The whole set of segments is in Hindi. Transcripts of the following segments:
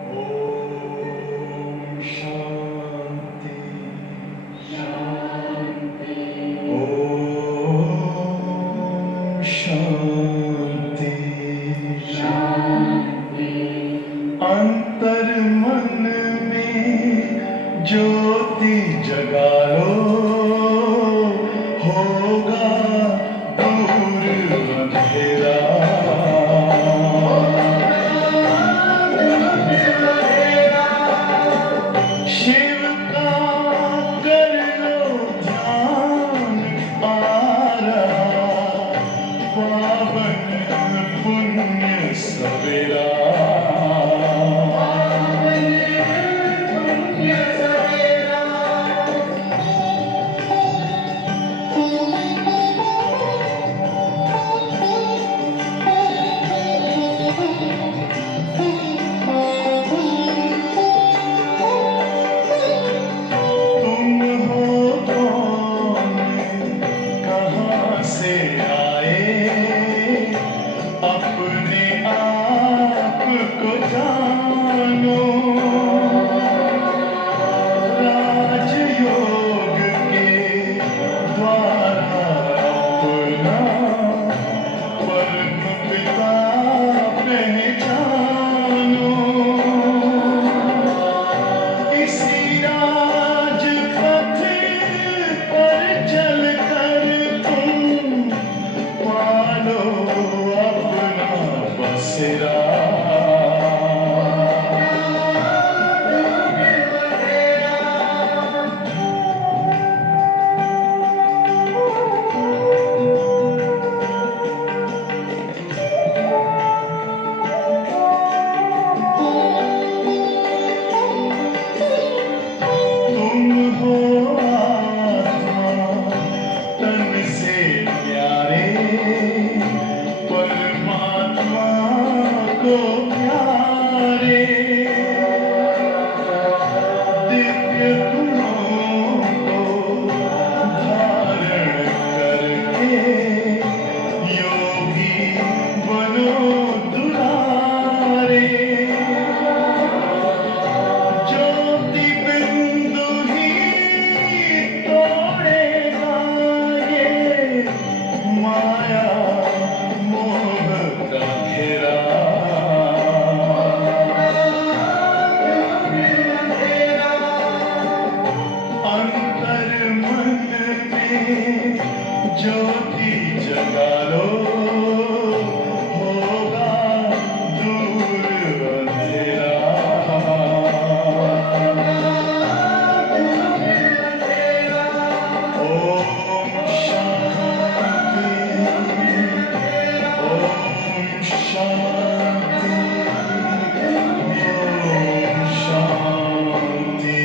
ओम शांति शांति। ओम शांति शांति। अंतर मन में ज्योति जगा लो, होगा दूर अंधेरा। शिव का कर लो ध्यान, आ रहा पावन पुण्य सवेरा। तुम हो कौन, कहाँ से आए, अपने आप को जानो। राजयोग के द्वारा अपना परम पिता पहचानो। इसी राजपथ पर चलकर तुम पालो अपना बसेरा। तुम हो आत्मा तन से प्यारे, परमात्मा को प्यारे। दिव्य गुणों को धारण करके योगी बनो दुलारे। ज्योति बिंदु ही तोड़ेगा ये माया मोह का घेरा। अंतर मन में ज्योति जगा लो, होगा दूर अंधेरा। ओम शांति। ओम शांति। ओम शांति।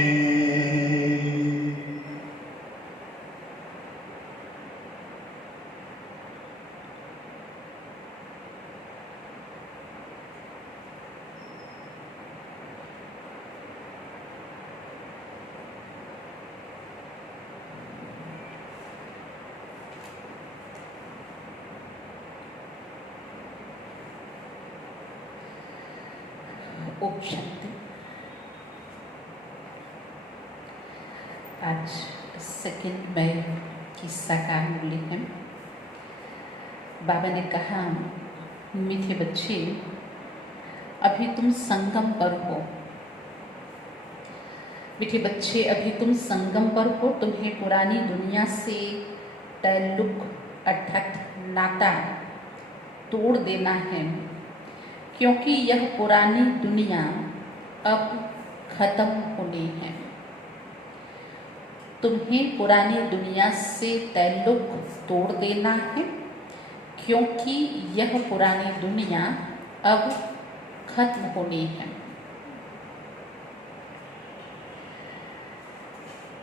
ओम शांति। आज 2 मई की साकार मुरली है। बाबा ने कहा, मीठे बच्चे, अभी तुम संगम पर हो। मीठे बच्चे, अभी तुम संगम पर हो। तुम्हें पुरानी दुनिया से ताल्लुक अर्थात नाता तोड़ देना है, क्योंकि यह पुरानी दुनिया अब खत्म होनी है। तुम्हें पुरानी दुनिया से ताल्लुक तोड़ देना है, क्योंकि यह पुरानी दुनिया अब खत्म होनी है।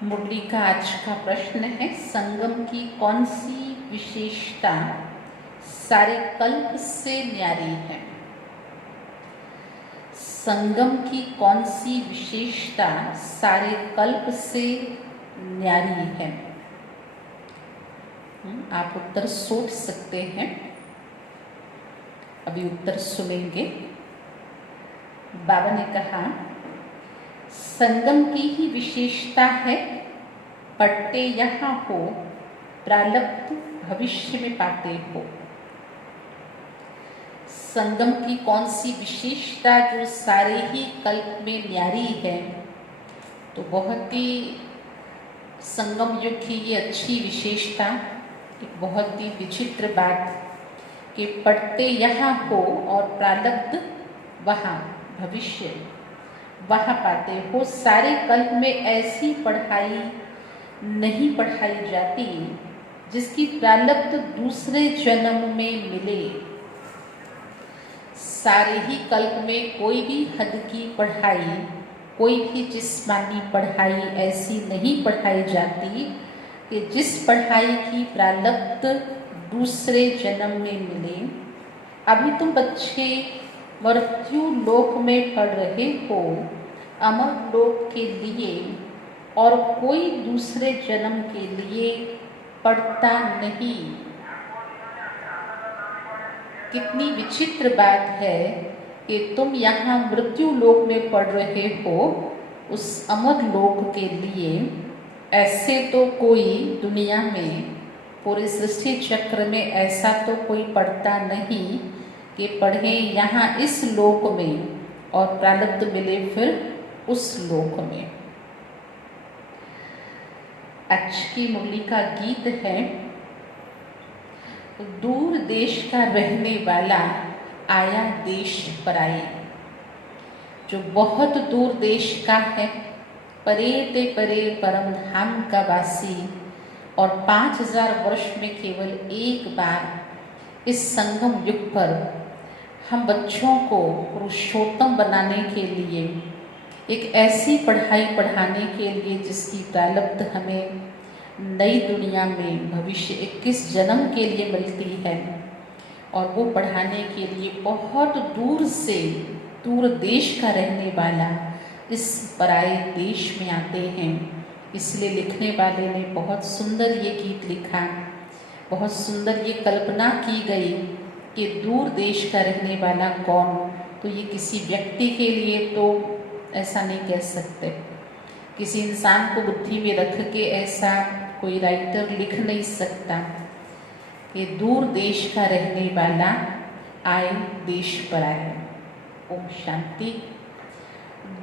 मुरली का आज का प्रश्न है, संगम की कौन सी विशेषता सारे कल्प से न्यारी है? संगम की कौन सी विशेषता सारे कल्प से न्यारी है? आप उत्तर सोच सकते हैं, अभी उत्तर सुनेंगे। बाबा ने कहा, संगम की ही विशेषता है, पढ़ते यहाँ हो, प्रारब्ध भविष्य में पाते हो। संगम की कौन सी विशेषता जो सारे ही कल्प में न्यारी है? तो बहुत ही संगम युग की ये अच्छी विशेषता, एक बहुत ही विचित्र बात कि पढ़ते यहाँ हो और प्रारब्ध वहाँ, भविष्य वहाँ पाते हो। सारे कल्प में ऐसी पढ़ाई नहीं पढ़ाई जाती जिसकी प्रारब्ध दूसरे जन्म में मिले। सारे ही कल्प में कोई भी हद की पढ़ाई, कोई भी जिस्मानी पढ़ाई ऐसी नहीं पढ़ाई जाती कि जिस पढ़ाई की प्रारब्ध दूसरे जन्म में मिले। अभी तुम बच्चे मृत्यु लोक में पढ़ रहे हो, अमर लोक के लिए, और कोई दूसरे जन्म के लिए पढ़ता नहीं। कितनी विचित्र बात है कि तुम यहाँ मृत्यु लोक में पढ़ रहे हो उस अमर लोक के लिए। ऐसे तो कोई दुनिया में, पूरे सृष्टि चक्र में ऐसा तो कोई पढ़ता नहीं कि पढ़े यहाँ इस लोक में और प्रारब्ध मिले फिर उस लोक में। आज की मुरली का गीत है, दूर देश का रहने वाला आया देश पराई। जो बहुत दूर देश का है, परे ते परे परम धाम का वासी, और 5000 वर्ष में केवल एक बार इस संगम युग पर हम बच्चों को पुरुषोत्तम बनाने के लिए, एक ऐसी पढ़ाई पढ़ाने के लिए जिसकी प्रारब्ध हमें नई दुनिया में भविष्य 21 जन्म के लिए मिलती है, और वो पढ़ाने के लिए बहुत दूर से, दूर देश का रहने वाला इस पराए देश में आते हैं। इसलिए लिखने वाले ने बहुत सुंदर ये गीत लिखा, बहुत सुंदर ये कल्पना की गई कि दूर देश का रहने वाला कौन। तो ये किसी व्यक्ति के लिए तो ऐसा नहीं कह सकते, किसी इंसान को बुद्धि में रख के ऐसा कोई राइटर लिख नहीं सकता कि दूर देश का रहने वाला आए देश पर आए। ओम शांति।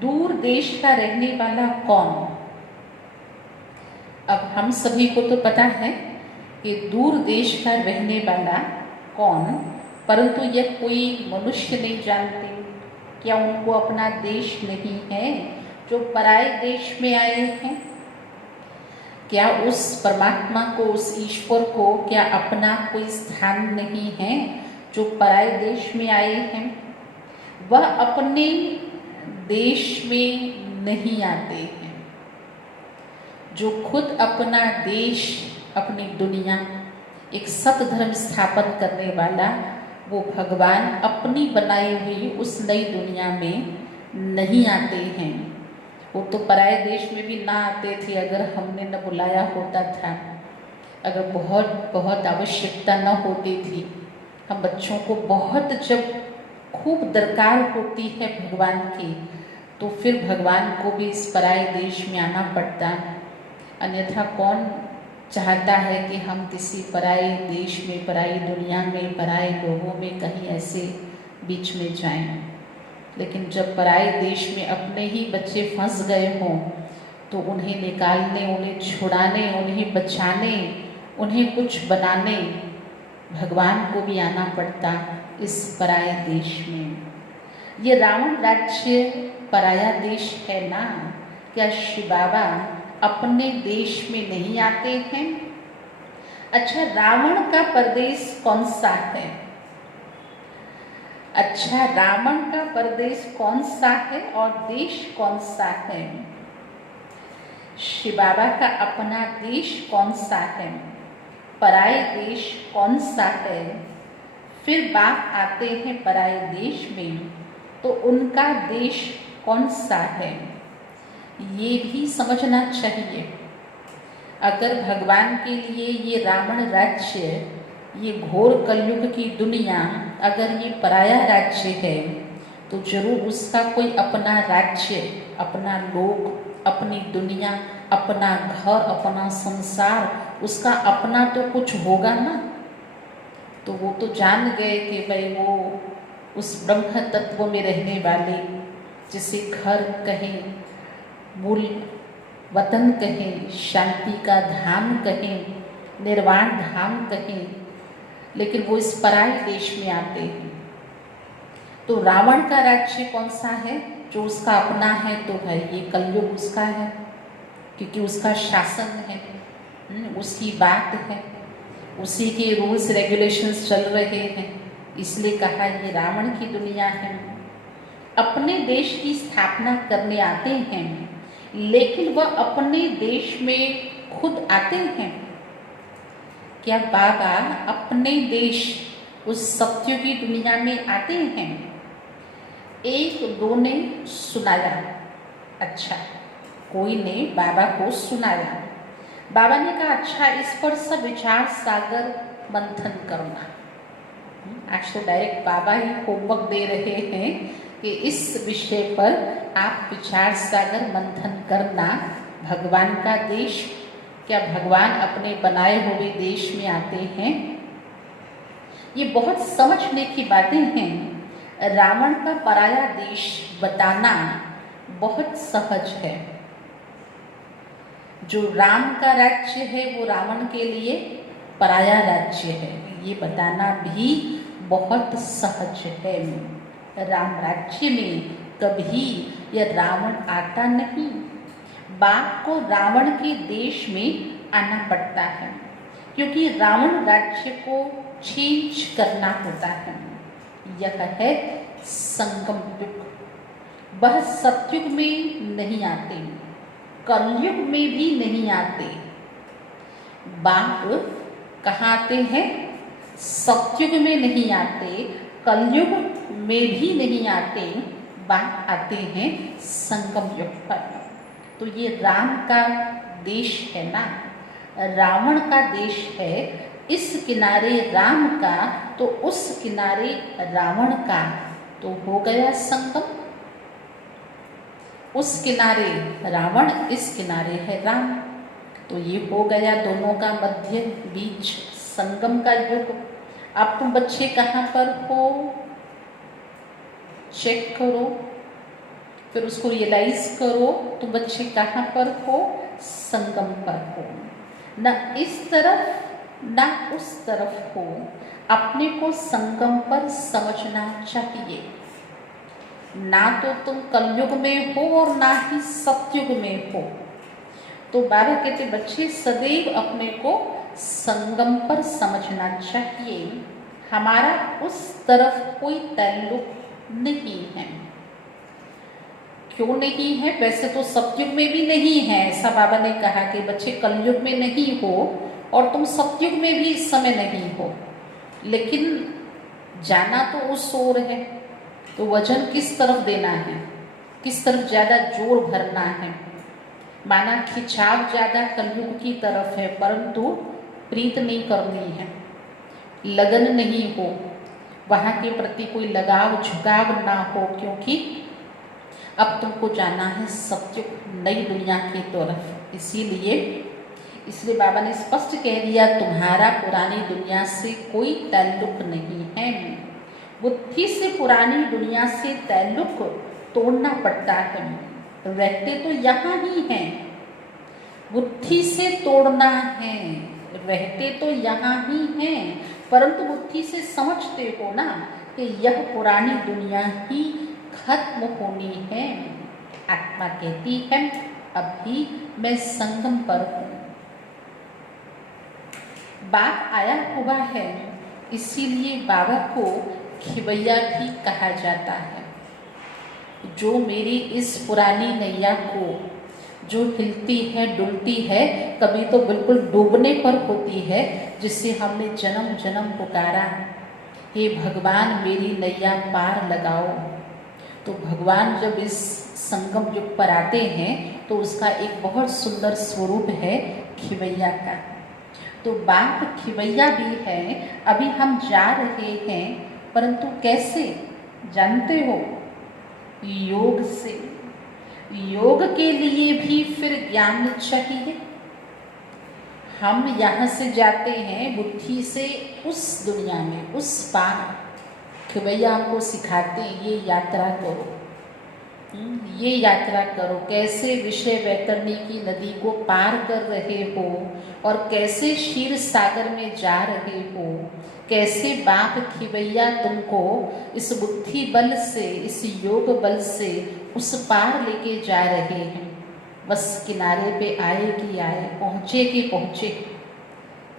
दूर देश का रहने वाला कौन? अब हम सभी को तो पता है कि दूर देश का रहने वाला कौन, परंतु यह कोई मनुष्य नहीं जानते। क्या उनको अपना देश नहीं है जो पराये देश में आए हैं? क्या उस परमात्मा को, उस ईश्वर को क्या अपना कोई स्थान नहीं है जो पराये देश में आए हैं? वह अपने देश में नहीं आते हैं। जो खुद अपना देश, अपनी दुनिया, एक सत धर्म स्थापन करने वाला, वो भगवान अपनी बनाई हुई उस नई दुनिया में नहीं आते हैं। वो तो पराये देश में भी ना आते थे अगर हमने न बुलाया होता था, अगर बहुत बहुत आवश्यकता न होती थी। हम बच्चों को बहुत जब खूब दरकार होती है भगवान की, तो फिर भगवान को भी इस पराये देश में आना पड़ता। अन्यथा कौन चाहता है कि हम किसी पराये देश में, पराई दुनिया में, पराये लोगों में कहीं ऐसे बीच में जाएं। लेकिन जब पराये देश में अपने ही बच्चे फंस गए हों तो उन्हें निकालने, उन्हें छुड़ाने, उन्हें बचाने, उन्हें कुछ बनाने भगवान को भी आना पड़ता इस पराये देश में। ये रावण राज्य पराया देश है ना? क्या शिव बाबा अपने देश में नहीं आते हैं? अच्छा, रावण का परदेश कौन सा है? अच्छा, रावण का परदेश कौन सा है और देश कौन सा है? शिव बाबा का अपना देश कौन सा है? पराये देश कौन सा है? फिर बाप आते हैं पराये देश में, तो उनका देश कौन सा है? ये भी समझना चाहिए। अगर भगवान के लिए ये रावण राज्य, ये घोर कलयुग की दुनिया, अगर ये पराया राज्य है, तो जरूर उसका कोई अपना राज्य, अपना लोक, अपनी दुनिया, अपना घर, अपना संसार, उसका अपना तो कुछ होगा ना। तो वो तो जान गए कि भाई वो उस ब्रह्म तत्व में रहने वाले, जिसे घर कहें, मूल वतन कहें, शांति का धाम कहें, निर्वाण धाम कहें, लेकिन वो इस पराये देश में आते हैं। तो रावण का राज्य कौन सा है जो उसका अपना है? तो भाई ये कलयुग उसका है, क्योंकि उसका शासन है, उसकी बात है, उसी के रूल्स रेगुलेशंस चल रहे हैं, इसलिए कहा ये रावण की दुनिया है। अपने देश की स्थापना करने आते हैं, लेकिन वह अपने देश में खुद आते हैं क्या? बाबा अपने देश उस सत्य की दुनिया में आते हैं? एक दो ने सुनाया, अच्छा कोई ने बाबा को सुनाया। बाबा ने कहा अच्छा इस पर सब विचार सागर मंथन करना। आज तो डायरेक्ट बाबा ही होमवर्क दे रहे हैं कि इस विषय पर आप विचार सागर मंथन करना। भगवान का देश, क्या भगवान अपने बनाए हुए देश में आते हैं? ये बहुत समझने की बातें हैं। रावण का पराया देश बताना बहुत सहज है। जो राम का राज्य है वो रावण के लिए पराया राज्य है, ये बताना भी बहुत सहज है। राम राज्य में कभी यह रावण आता नहीं। बाप को रावण के देश में आना पड़ता है, क्योंकि रावण राज्य को चेंज करना होता है। यह है संगम युग। वह सतयुग में नहीं आते, कलयुग में भी नहीं आते। बाप कहाँ आते हैं? सतयुग में नहीं आते, कलयुग में भी नहीं आते। बाप आते हैं संगम युग पर। तो ये राम का देश है ना, रावण का देश है। इस किनारे राम का तो उस किनारे रावण का, तो हो गया संगम। उस किनारे रावण, इस किनारे है राम, तो ये हो गया दोनों का मध्य बीच संगम का युग। अब तुम बच्चे कहाँ पर हो चेक करो, फिर उसको रियलाइज करो तुम बच्चे कहाँ पर हो? संगम पर हो। न इस तरफ न उस तरफ हो, अपने को संगम पर समझना चाहिए। ना तो तुम कलयुग में हो और ना ही सतयुग में हो। तो बाबा कहते बच्चे सदैव अपने को संगम पर समझना चाहिए। हमारा उस तरफ कोई ताल्लुक नहीं है। क्यों नहीं है? वैसे तो सतयुग में भी नहीं है, ऐसा बाबा ने कहा कि बच्चे कलयुग में नहीं हो और तुम सतयुग में भी इस समय नहीं हो, लेकिन जाना तो उस ओर है। तो वजन किस तरफ देना है, किस तरफ ज़्यादा जोर भरना है? माना खिंचाव ज़्यादा कलयुग की तरफ है, परंतु प्रीत नहीं करनी है, लगन नहीं हो, वहाँ के प्रति कोई लगाव झुकाव ना हो, क्योंकि अब तुमको जाना है सतयुग, नई दुनिया की तरफ। इसलिए बाबा ने स्पष्ट कह दिया तुम्हारा पुरानी दुनिया से कोई ताल्लुक नहीं है। बुद्धि से पुरानी दुनिया से ताल्लुक तोड़ना पड़ता है। रहते तो यहाँ ही हैं, बुद्धि से तोड़ना है। रहते तो यहाँ ही हैं, परंतु बुद्धि से समझते हो ना कि यह पुरानी दुनिया ही खत्म होनी है। आत्मा कहती है अभी मैं संगम पर हूँ। बाप आया हुआ है, इसीलिए बाबा को खिवैया भी कहा जाता है। जो मेरी इस पुरानी नैया को जो हिलती है डुलती है, कभी तो बिल्कुल डूबने पर होती है, जिससे हमने जन्म जन्म पुकारा हे भगवान मेरी नैया पार लगाओ। तो भगवान जब इस संगम युग पर आते हैं तो उसका एक बहुत सुंदर स्वरूप है खिवैया का। तो बाप खिवैया भी है। अभी हम जा रहे हैं, परंतु कैसे जानते हो? योग से। योग के लिए भी फिर ज्ञान चाहिए। हम यहाँ से जाते हैं बुद्धि से उस दुनिया में, उस पार कि भैया हमको सिखाते हैं ये यात्रा करो, ये यात्रा करो, कैसे विषय वैतरणी की नदी को पार कर रहे हो और कैसे क्षीर सागर में जा रहे हो, कैसे बाप खिवैया तुमको इस बुद्धि बल से, इस योग बल से उस पार लेके जा रहे हैं। बस किनारे पे आए कि आए, पहुँचे कि पहुँचे।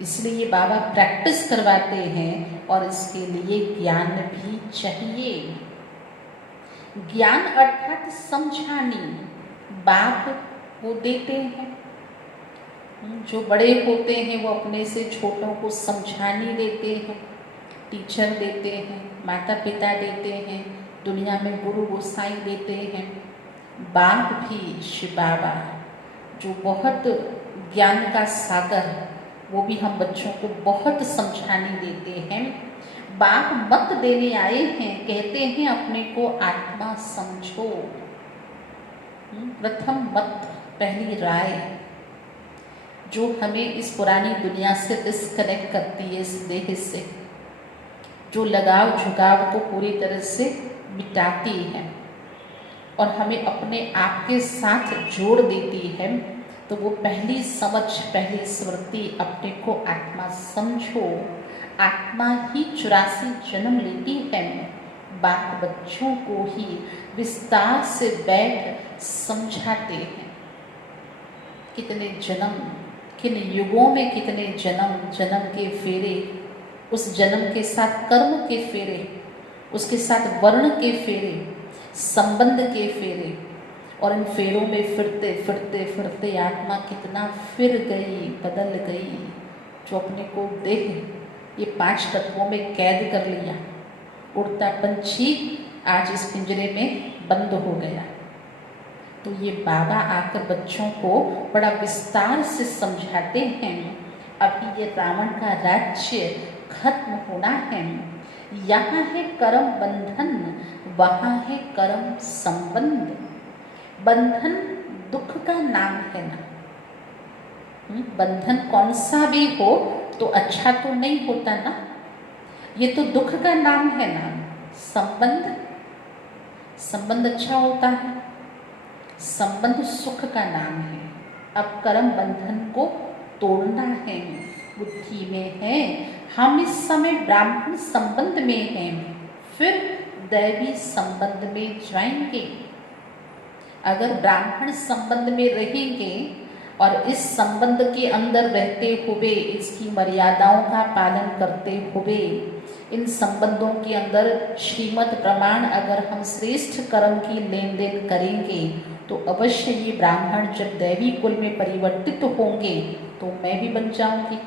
इसलिए बाबा प्रैक्टिस करवाते हैं और इसके लिए ज्ञान भी चाहिए। ज्ञान अर्थात समझानी बाप वो देते हैं। जो बड़े होते हैं वो अपने से छोटों को समझाने देते हैं। टीचर देते हैं, माता पिता देते हैं, दुनिया में गुरु गोसाई देते हैं। बाप भी शिव बाबा जो बहुत ज्ञान का सागर, वो भी हम बच्चों को बहुत समझाने देते हैं। बाप मत देने आए हैं, कहते हैं अपने को आत्मा समझो। प्रथम मत, पहली राय जो हमें इस पुरानी दुनिया से डिस्कनेक्ट करती है, इस देह से, जो लगाव झुकाव को पूरी तरह से मिटाती है और हमें अपने आप के साथ जोड़ देती है, तो वो पहली समझ, पहली स्मृति अपने को आत्मा समझो। आत्मा ही 84 जन्म लेती है। बाप बच्चों को ही विस्तार से बैठ समझाते हैं। कितने जन्म, किन युगों में कितने जन्म, जन्म के फेरे, उस जन्म के साथ कर्म के फेरे, उसके साथ वर्ण के फेरे, संबंध के फेरे, और इन फेरों में फिरते फिरते फिरते आत्मा कितना फिर गई, बदल गई। जो अपने को देह ये 5 तत्वों में कैद कर लिया, उड़ता पंछी आज इस पिंजरे में बंद हो गया। तो ये बाबा आकर बच्चों को बड़ा विस्तार से समझाते हैं। अभी ये रावण का राज्य खत्म होना है। यहाँ है कर्म बंधन, वहाँ है कर्म संबंध। बंधन दुख का नाम है ना। बंधन कौन सा भी हो तो अच्छा तो नहीं होता ना, ये तो दुख का नाम है ना। संबंध, संबंध अच्छा होता है, संबंध सुख का नाम है। अब कर्म बंधन को तोड़ना है, बुद्धि में है। हम इस समय ब्राह्मण संबंध में हैं, फिर दैवी संबंध में जाएंगे। अगर ब्राह्मण संबंध में रहेंगे और इस संबंध के अंदर रहते हुए, इसकी मर्यादाओं का पालन करते हुए, इन संबंधों के अंदर श्रीमत प्रमाण अगर हम श्रेष्ठ कर्म की लेन देन करेंगे, तो अवश्य ये ब्राह्मण जब दैवी कुल में परिवर्तित होंगे तो मैं भी बन जाऊंगी।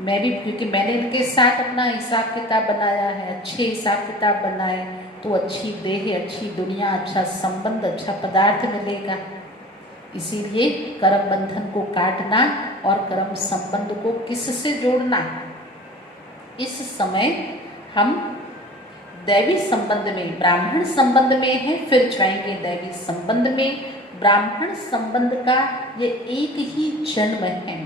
मैं भी, क्योंकि मैंने इनके साथ अपना हिसाब किताब बनाया है, अच्छे हिसाब किताब बनाए, तो अच्छी देह, अच्छी दुनिया, अच्छा संबंध, अच्छा पदार्थ मिलेगा। इसीलिए कर्म बंधन को काटना और कर्म संबंध को किससे जोड़ना। इस समय हम दैवी संबंध में, ब्राह्मण संबंध में हैं, फिर जाएंगे दैवी संबंध में। ब्राह्मण संबंध का ये एक ही जन्म है,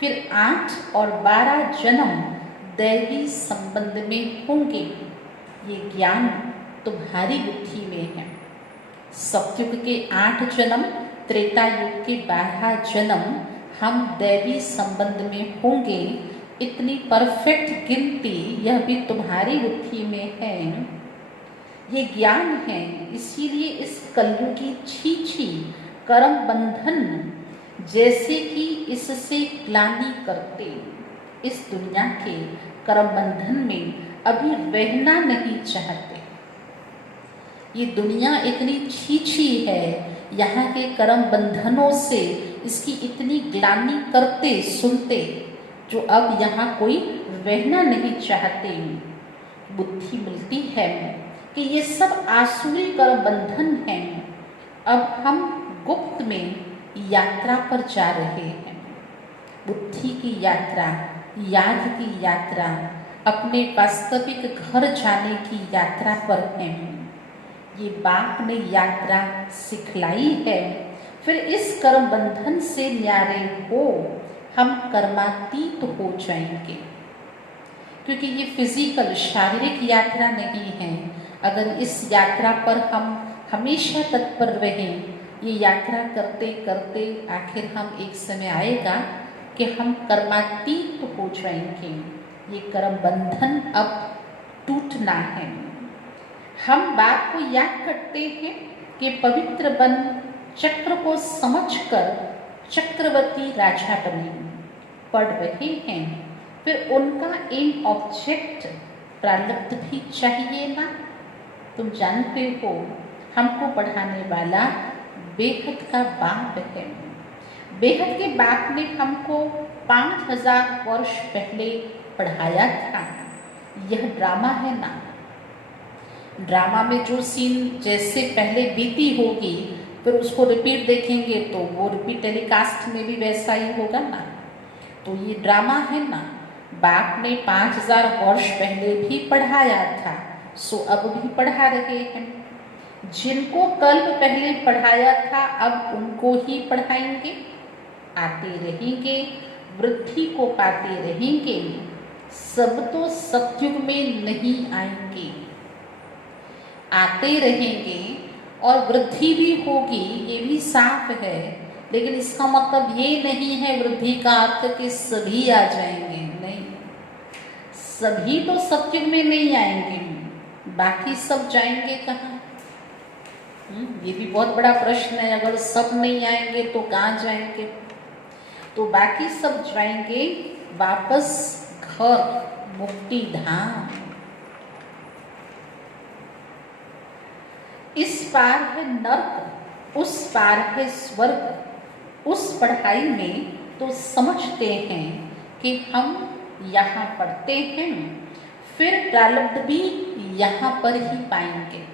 फिर 8 और 12 जन्म दैवी संबंध में होंगे। ये ज्ञान तुम्हारी बुद्धि में है। सतयुग के 8 जन्म, त्रेता युग के 12 जन्म हम दैवी संबंध में होंगे। इतनी परफेक्ट गिनती यह भी तुम्हारी बुद्धि में है। ये ज्ञान है। इसीलिए इस कलयुगी छीछी कर्म बंधन जैसे कि इससे ग्लानि करते, इस दुनिया के कर्म बंधन में अभी रहना नहीं चाहते। ये दुनिया इतनी छीछी है, यहाँ के कर्म बंधनों से इसकी इतनी ग्लानि करते सुनते, जो अब यहाँ कोई रहना नहीं चाहते। बुद्धि मिलती है कि ये सब आसुरी कर्म बंधन हैं। अब हम गुप्त में यात्रा पर जा रहे हैं, बुद्धि की यात्रा, याद की यात्रा, अपने वास्तविक घर जाने की यात्रा पर हैं। ये बाप ने यात्रा सिखलाई है। फिर इस कर्म बंधन से न्यारे हो हम कर्मातीत हो जाएंगे, क्योंकि ये फिजिकल शारीरिक यात्रा नहीं है। अगर इस यात्रा पर हम हमेशा तत्पर रहें, ये यात्रा करते करते आखिर हम एक समय आएगा कि हम कर्मातीत हो जाएंगे। ये कर्म बंधन अब टूटना है। हम बात को याद करते हैं कि पवित्र बन चक्र को समझकर चक्रवर्ती राजा बने, पढ़ रहे हैं। फिर उनका एम ऑब्जेक्ट प्रारब्ध भी चाहिए ना। तुम जानते हो हमको पढ़ाने वाला बेहद का बाप है। बेहद के बाप ने हमको 5000 वर्ष पहले पढ़ाया था। यह ड्रामा है ना। ड्रामा में जो सीन जैसे पहले बीती होगी, फिर उसको रिपीट देखेंगे तो वो रिपीट टेलीकास्ट में भी वैसा ही होगा ना। तो ये ड्रामा है ना। बाप ने 5000 वर्ष पहले भी पढ़ाया था, सो अब भी पढ़ा रहे हैं। जिनको कल्प पहले पढ़ाया था अब उनको ही पढ़ाएंगे। आते रहेंगे, वृद्धि को पाते रहेंगे। सब तो सतयुग में नहीं आएंगे, आते रहेंगे और वृद्धि भी होगी, ये भी साफ है। लेकिन इसका मतलब ये नहीं है वृद्धि का अर्थ कि सभी आ जाएंगे, नहीं। सभी तो सतयुग में नहीं आएंगे, बाकी सब जाएंगे कहाँ? ये भी बहुत बड़ा प्रश्न है। अगर सब नहीं आएंगे तो कहाँ जाएंगे? तो बाकी सब जाएंगे वापस घर, मुक्ति धाम। इस पार है नर्क, उस पार है स्वर्ग। उस पढ़ाई में तो समझते हैं कि हम यहाँ पढ़ते हैं, फिर प्रारब्ध भी यहाँ पर ही पाएंगे।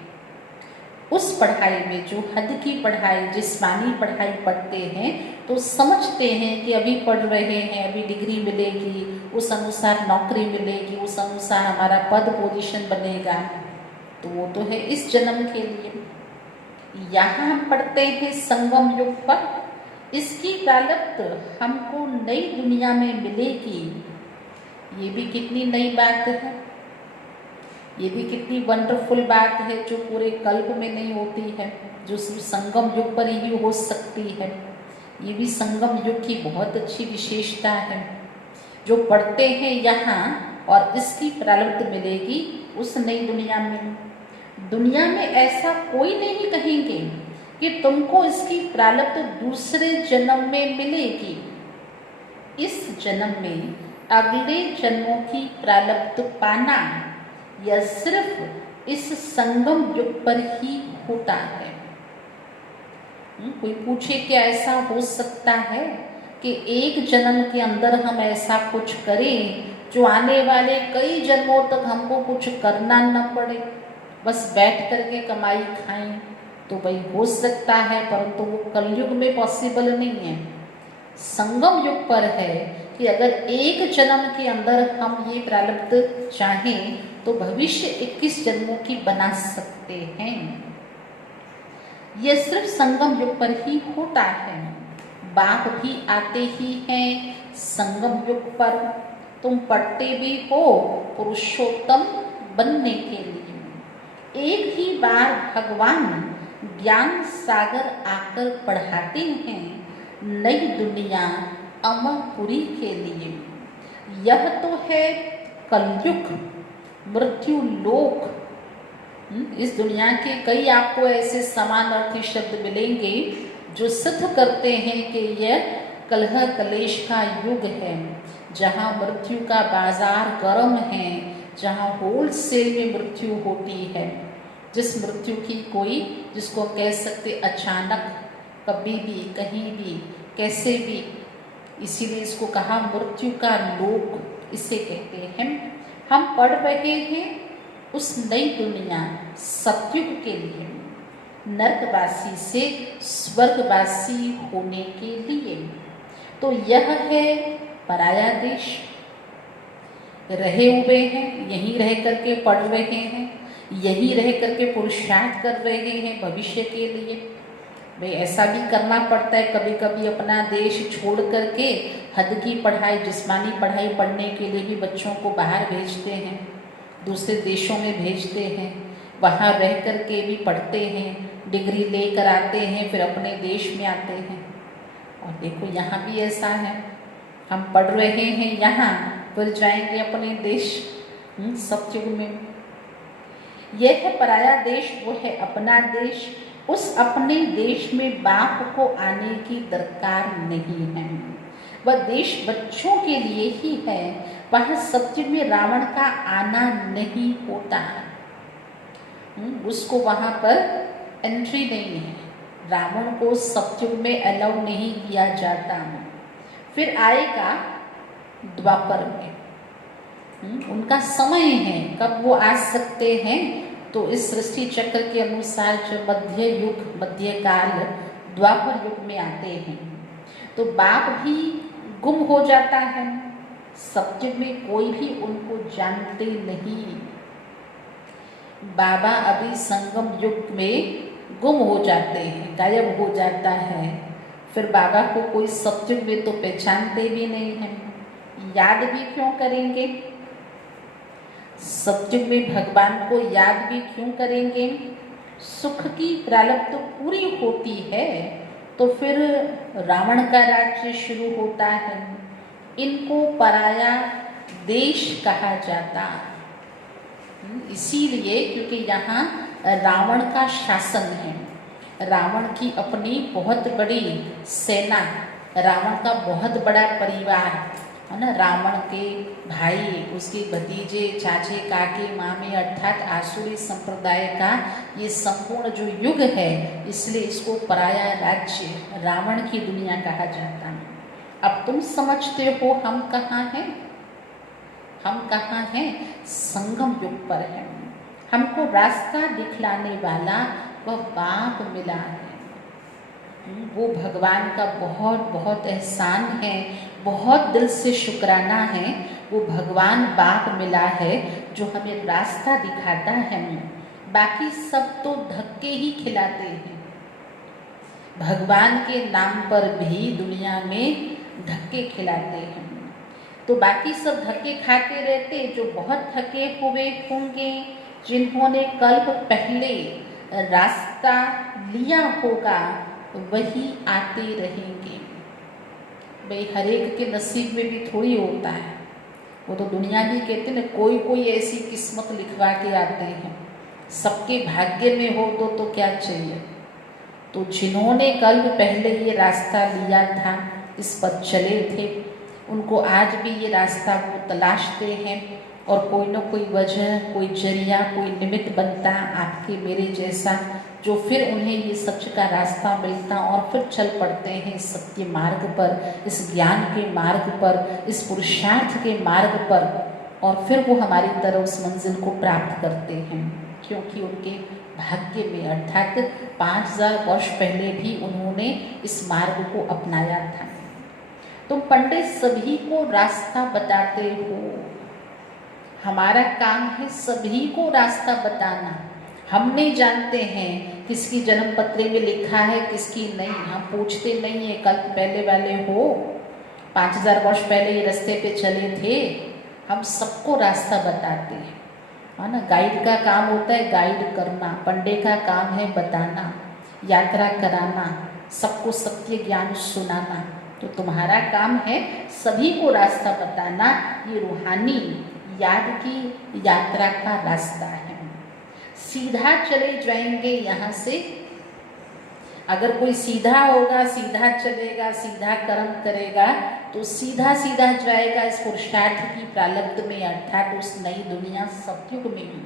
उस पढ़ाई में जो हद की पढ़ाई, जिस्मानी पढ़ाई पढ़ते हैं तो समझते हैं कि अभी पढ़ रहे हैं, अभी डिग्री मिलेगी, उस अनुसार नौकरी मिलेगी, उस अनुसार हमारा पद पोजीशन बनेगा। तो वो तो है इस जन्म के लिए। यहाँ हम पढ़ते हैं संगम युग पर, इसकी प्रारब्ध हमको नई दुनिया में मिलेगी। ये भी कितनी नई बात है, ये भी कितनी वंडरफुल बात है जो पूरे कल्प में नहीं होती है, जो सिर्फ संगम युग पर ही हो सकती है। ये भी संगम युग की बहुत अच्छी विशेषता है। जो पढ़ते हैं यहाँ और इसकी प्रारब्ध मिलेगी उस नई दुनिया में। दुनिया में ऐसा कोई नहीं कहेंगे कि तुमको इसकी प्रारब्ध दूसरे जन्म में मिलेगी। इस जन्म में अगले जन्मों की प्रारब्ध पाना यह सिर्फ इस संगम युग पर ही होता है। कोई पूछे कि ऐसा हो सकता है कि एक जन्म के अंदर हम ऐसा कुछ करें जो आने वाले कई जन्मों तक हमको कुछ करना न पड़े, बस बैठ करके कमाई खाएं? तो भाई हो सकता है, परंतु वो कलयुग में पॉसिबल नहीं है। संगम युग पर है कि अगर एक जन्म के अंदर हम ये प्रारब्ध चाहें तो भविष्य 21 जन्मों की बना सकते हैं। यह सिर्फ संगम युग पर ही होता है। बाप भी आते ही हैं संगम युग पर। तुम पढ़ते भी हो पुरुषोत्तम बनने के लिए। एक ही बार भगवान ज्ञान सागर आकर पढ़ाते हैं नई दुनिया अमरपुरी के लिए। यह तो है कलयुग, मृत्यु लोक। इस दुनिया के कई आपको ऐसे समानार्थी शब्द मिलेंगे जो सिद्ध करते हैं कि यह कलह कलेश का युग है, जहाँ मृत्यु का बाजार गर्म है, जहाँ होलसेल में मृत्यु होती है। जिस मृत्यु की कोई, जिसको कह सकते अचानक, कभी भी, कहीं भी, कैसे भी, इसीलिए इसको कहा मृत्यु का लोक, इसे कहते हैं। हम पढ़ रहे हैं उस नई दुनिया सतयुग के लिए, नरकवासी से स्वर्गवासी होने के लिए। तो यह है पराया देश। रहे हुए हैं, यहीं रह करके पढ़ रहे हैं। यही रह करके पुरुषार्थ कर रहे हैं भविष्य के लिए। भाई ऐसा भी करना पड़ता है कभी कभी, अपना देश छोड़ करके हद की पढ़ाई, जिस्मानी पढ़ाई पढ़ने के लिए भी बच्चों को बाहर भेजते हैं, दूसरे देशों में भेजते हैं, वहाँ रह करके भी पढ़ते हैं, डिग्री लेकर आते हैं, फिर अपने देश में आते हैं। और देखो यहाँ भी ऐसा है, हम पढ़ रहे हैं यहाँ, फिर जाएंगे अपने देश सतयुग में। यह है पराया देश, वो है अपना देश। उस अपने देश में बाप को आने की दरकार नहीं है, वह देश बच्चों के लिए ही है। वहाँ सतयुग में रावण का आना नहीं होता, उसको वहाँ पर एंट्री नहीं है, रावण को सतयुग में अलाउ नहीं किया जाता। फिर आएगा द्वापर में, उनका समय है कब वो आ सकते हैं। तो इस सृष्टि चक्र के अनुसार जो मध्य युग, मध्यकाल, द्वापर युग में आते हैं, तो बाप भी गुम हो जाता है, सतयुग में कोई भी उनको जानते नहीं। बाबा अभी संगम युग में गुम हो जाते हैं, गायब हो जाता है, फिर बाबा को कोई सतयुग में तो पहचानते भी नहीं हैं, याद भी क्यों करेंगे। सतयुग में भगवान को याद भी क्यों करेंगे। सुख की प्रारब्ध तो पूरी होती है, तो फिर रावण का राज्य शुरू होता है। इनको पराया देश कहा जाता, इसीलिए क्योंकि यहाँ रावण का शासन है, रावण की अपनी बहुत बड़ी सेना, रावण का बहुत बड़ा परिवार है ना, रावण के भाई, उसके भतीजे, चाचे, काके, मामे, अर्थात आसुरी संप्रदाय का ये संपूर्ण जो युग है, इसलिए इसको पराया राज्य, रावण की दुनिया कहा जाता है। अब तुम समझते हो हम कहाँ हैं, हम कहाँ हैं, संगम युग पर हैं। हमको रास्ता दिखलाने वाला वह बाप मिला है, वो भगवान का बहुत बहुत एहसान है, बहुत दिल से शुक्राना है। वो भगवान बाप मिला है जो हमें रास्ता दिखाता है। बाकी सब तो धक्के ही खिलाते हैं, भगवान के नाम पर भी दुनिया में धक्के खिलाते हैं। तो बाकी सब धक्के खाते रहते, जो बहुत थके हुए होंगे, जिन्होंने कल्प पहले रास्ता लिया होगा, वही आते रहेंगे। भाई हर एक के नसीब में भी थोड़ी होता है, वो तो दुनिया भी कहते हैं ना, कोई कोई ऐसी किस्मत लिखवा के आते हैं, सबके भाग्य में हो तो क्या चाहिए। तो जिन्होंने कल्प पहले ये रास्ता लिया था, इस पर चले थे, उनको आज भी ये रास्ता वो तलाशते हैं, और कोई न कोई वजह, कोई जरिया, कोई निमित्त बनता आपके मेरे जैसा, जो फिर उन्हें ये सच का रास्ता मिलता और फिर चल पड़ते हैं इस सत्य मार्ग पर, इस ज्ञान के मार्ग पर, इस पुरुषार्थ के मार्ग पर, और फिर वो हमारी तरह उस मंजिल को प्राप्त करते हैं, क्योंकि उनके भाग्य में, अर्थात 5000 वर्ष पहले भी उन्होंने इस मार्ग को अपनाया था। तुम पंडित सभी को रास्ता बताते हो, हमारा काम है सभी को रास्ता बताना। हम नहीं जानते हैं किसकी जन्म पत्री में लिखा है, किसकी नहीं, हम पूछते नहीं है कल्प पहले वाले हो, 5000 वर्ष पहले ये रास्ते पे चले थे, हम सबको रास्ता बताते हैं, है ना। गाइड का काम होता है गाइड करना, पंडित का काम है बताना, यात्रा कराना, सबको सत्य ज्ञान सुनाना। तो तुम्हारा काम है सभी को रास्ता बताना, ये रूहानी याद की यात्रा का रास्ता है। सीधा चले जाएंगे यहाँ से, अगर कोई सीधा होगा, सीधा चलेगा, सीधा कर्म करेगा, तो सीधा सीधा जाएगा इस पुरुषार्थ की प्रारब्ध में, अर्थात उस नई दुनिया सतयुग में भी।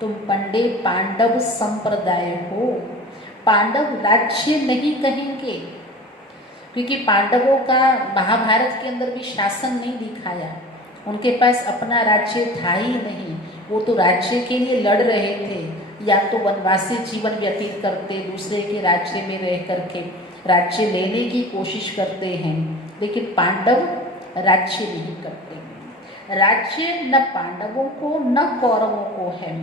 तुम पंडित पांडव संप्रदाय हो, पांडव राज्य नहीं कहेंगे, क्योंकि पांडवों का महाभारत के अंदर भी शासन नहीं दिखाया, उनके पास अपना राज्य था ही नहीं। वो तो राज्य के लिए लड़ रहे थे, या तो वनवासी जीवन व्यतीत करते, दूसरे के राज्य में रह करके राज्य लेने की कोशिश करते हैं, लेकिन पांडव राज्य नहीं करते। राज्य न पांडवों को न कौरवों को है,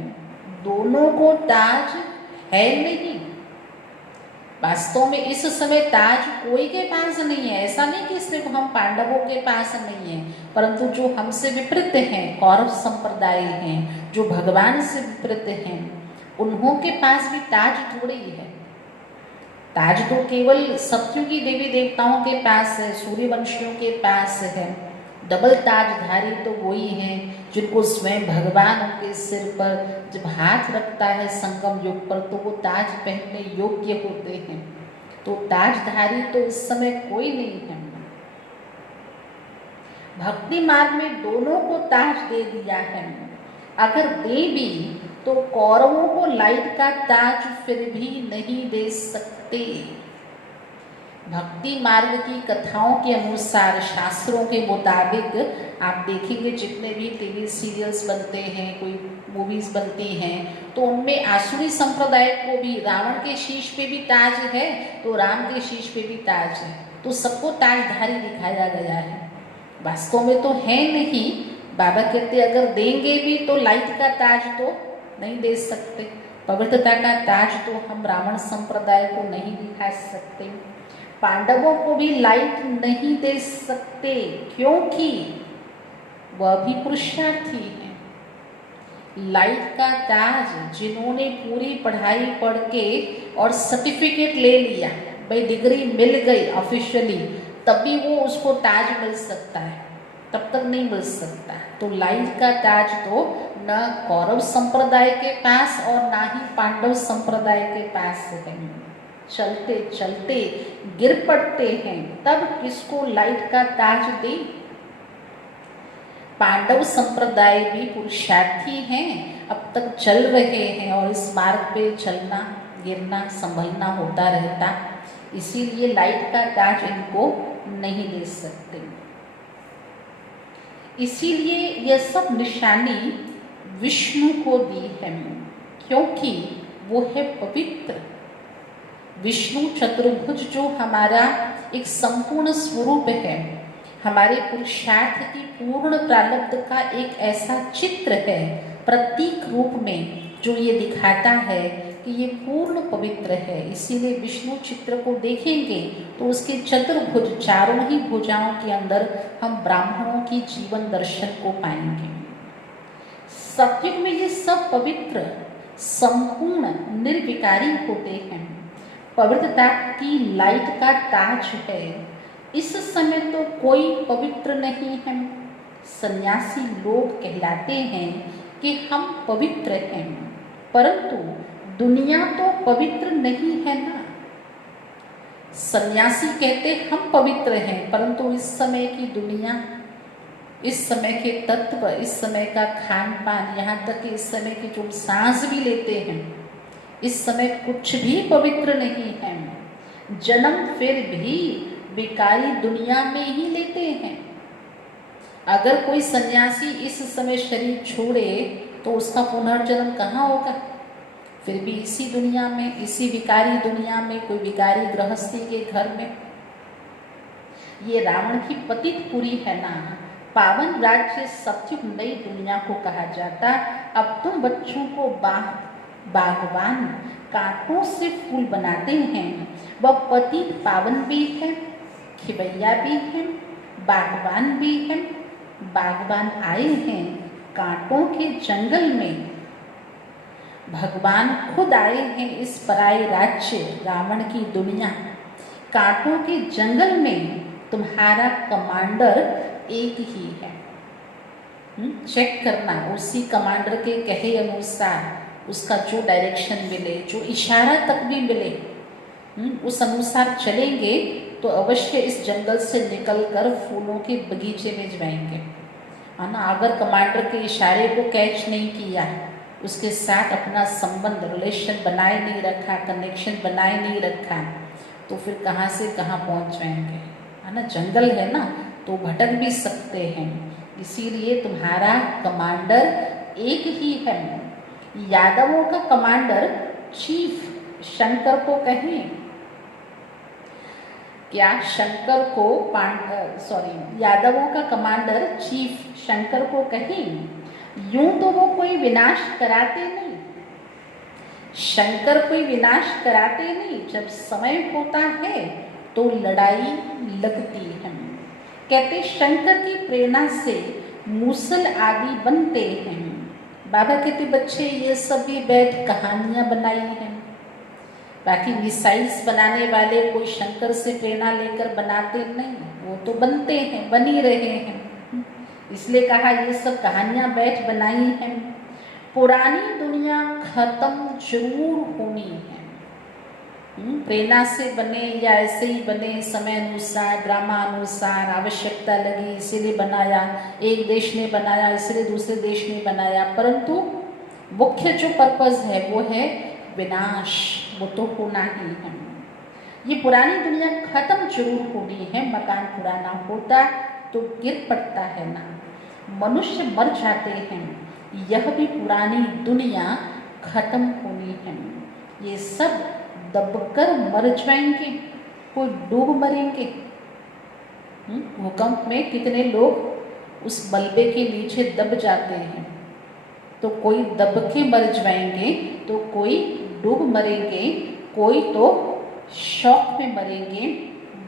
दोनों को ताज है नहीं। वास्तव में इस समय ताज कोई के पास नहीं है। ऐसा नहीं कि सिर्फ हम पांडवों के पास नहीं है, परंतु जो हमसे विपरीत हैं, कौरव संप्रदाय हैं, जो भगवान से विपरीत हैं, उन्हों के पास भी ताज थोड़ी ही है। ताज तो केवल सत्युगी देवी देवताओं के पास है, सूर्यवंशियों के पास है। डबल ताजधारी तो वही हैं जिनको स्वयं भगवान उनके सिर पर जब हाथ रखता है संगम युग पर, तो वो ताज पहनने योग्य होते हैं। तो ताजधारी तो इस समय कोई नहीं है। भक्ति मार्ग में दोनों को ताज दे दिया है। अगर दे भी तो कौरवों को लाइट का ताज फिर भी नहीं दे सकते। भक्ति मार्ग की कथाओं के अनुसार, शास्त्रों के मुताबिक आप देखेंगे जितने भी टीवी सीरियल्स बनते हैं, कोई मूवीज बनती हैं, तो उनमें आसुरी संप्रदाय को भी रावण के शीश पे भी ताज है, तो राम के शीश पे भी ताज है, तो सबको ताजधारी दिखाया गया है। वास्तव में तो है नहीं। बाबा कहते अगर देंगे भी तो लाइट का ताज तो नहीं दे सकते, पवित्रता का ताज तो हम रावण संप्रदाय को नहीं दिखा सकते। पांडवों को भी लाइट नहीं दे सकते, क्योंकि वह भी पुरुषार्थी हैं। लाइट का ताज जिन्होंने पूरी पढ़ाई पढ़ के और सर्टिफिकेट ले लिया, भाई डिग्री मिल गई ऑफिशियली, तभी वो उसको ताज मिल सकता है, तब तक नहीं मिल सकता। तो लाइट का ताज तो न कौरव संप्रदाय के पास और ना ही पांडव संप्रदाय के पास है। चलते चलते गिर पड़ते हैं, तब किसको लाइट का ताज दे। पांडव संप्रदाय भी पुरुषार्थी हैं, अब तक चल रहे हैं और इस मार्ग पे चलना, गिरना, संभलना होता रहता, इसीलिए लाइट का ताज इनको नहीं दे सकते। इसीलिए यह सब निशानी विष्णु को दी है, क्योंकि वो है पवित्र। विष्णु चतुर्भुज जो हमारा एक संपूर्ण स्वरूप है, हमारे पुरुषार्थ की पूर्ण प्रारब्ध का एक ऐसा चित्र है, प्रतीक रूप में, जो ये दिखाता है कि ये पूर्ण पवित्र है। इसीलिए विष्णु चित्र को देखेंगे तो उसके चतुर्भुज, चारों ही भुजाओं के अंदर हम ब्राह्मणों की जीवन दर्शन को पाएंगे। सत्युग में ये सब पवित्र, संपूर्ण, निर्विकारी होते हैं। पवित्रता की लाइट का ताज है। इस समय तो कोई पवित्र नहीं है। सन्यासी लोग कहलाते हैं कि हम पवित्र हैं, परंतु दुनिया तो पवित्र नहीं है ना। सन्यासी कहते हम पवित्र हैं, परंतु इस समय की दुनिया, इस समय के तत्व, इस समय का खान पान, यहाँ तक कि इस समय की जो सांस भी लेते हैं, इस समय कुछ भी पवित्र नहीं है। जन्म फिर भी विकारी दुनिया में ही लेते हैं। अगर कोई सन्यासी इस समय शरीर छोड़े तो उसका पुनर्जन्म कहाँ होगा? फिर भी इसी दुनिया में, इसी विकारी दुनिया में, कोई विकारी गृहस्थी के घर में। ये रावण की पतितपुरी है ना। पावन राज्य सत्युग नई दुनिया को कहा जाता। अब तुम बच्चों को बागवान कांटों से फूल बनाते हैं। वह पतित पावन भी है, खिवैया भी है, बागवान भी है। बागवान आए हैं कांटों के जंगल में। भगवान खुद आए हैं इस पराये राज्य रावण की दुनिया। कांटों के जंगल में तुम्हारा कमांडर एक ही है। चेक करना, उसी कमांडर के कहे अनुसार उसका जो डायरेक्शन मिले, जो इशारा तक भी मिले, उस अनुसार चलेंगे तो अवश्य इस जंगल से निकलकर फूलों के बगीचे में जाएंगे, है ना। अगर कमांडर के इशारे को कैच नहीं किया, उसके साथ अपना संबंध, रिलेशन बनाए नहीं रखा, कनेक्शन बनाए नहीं रखा, तो फिर कहाँ से कहाँ पहुँच जाएंगे, है ना। जंगल है ना, तो भटक भी सकते हैं। इसीलिए तुम्हारा कमांडर एक ही है। यादवों का कमांडर चीफ शंकर को कहें क्या? शंकर को यादवों का कमांडर चीफ शंकर को कहें। यूं तो वो कोई विनाश कराते नहीं, शंकर कोई विनाश कराते नहीं, जब समय होता है तो लड़ाई लगती है। कहते शंकर की प्रेरणा से मूसल आदि बनते हैं। बाबा कहते बच्चे ये सभी बैठ कहानियां बनाई हैं, बाकी मिसाइल्स बनाने वाले कोई शंकर से प्रेरणा लेकर बनाते नहीं, वो तो बनते हैं, बन ही रहे हैं। इसलिए कहा ये सब कहानियां बैठ बनाई हैं। पुरानी दुनिया खत्म जरूर होनी है। प्रेरणा से बने या ऐसे ही बने, समय अनुसार, ड्रामा अनुसार, आवश्यकता लगी इसीलिए बनाया, एक देश ने बनाया इसलिए दूसरे देश ने बनाया, परंतु मुख्य जो पर्पस है वो है विनाश, वो तो होना ही है। ये पुरानी दुनिया खत्म जरूर होनी है। मकान पुराना होता तो गिर पड़ता है ना, मनुष्य मर जाते हैं, यह भी पुरानी दुनिया खत्म होनी है। ये सब दबकर मर जाएंगे, कोई डूब मरेंगे। भूकंप में कितने लोग उस मलबे के नीचे दब जाते हैं, तो कोई दब के मर जाएंगे, तो कोई डूब मरेंगे, कोई तो शॉक में मरेंगे।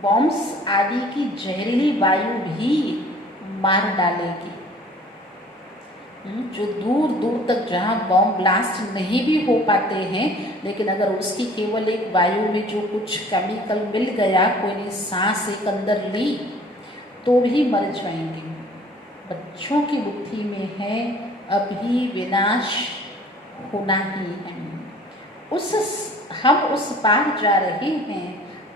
बॉम्ब्स आदि की जहरीली वायु भी मार डालेगी। जो दूर दूर तक जहाँ बॉम्ब ब्लास्ट नहीं भी हो पाते हैं, लेकिन अगर उसकी केवल एक वायु में जो कुछ केमिकल मिल गया, कोई ने सांस एक अंदर ली तो भी मर जाएंगे। बच्चों की बुद्धि में है अभी विनाश होना ही है। हम उस पार जा रहे हैं।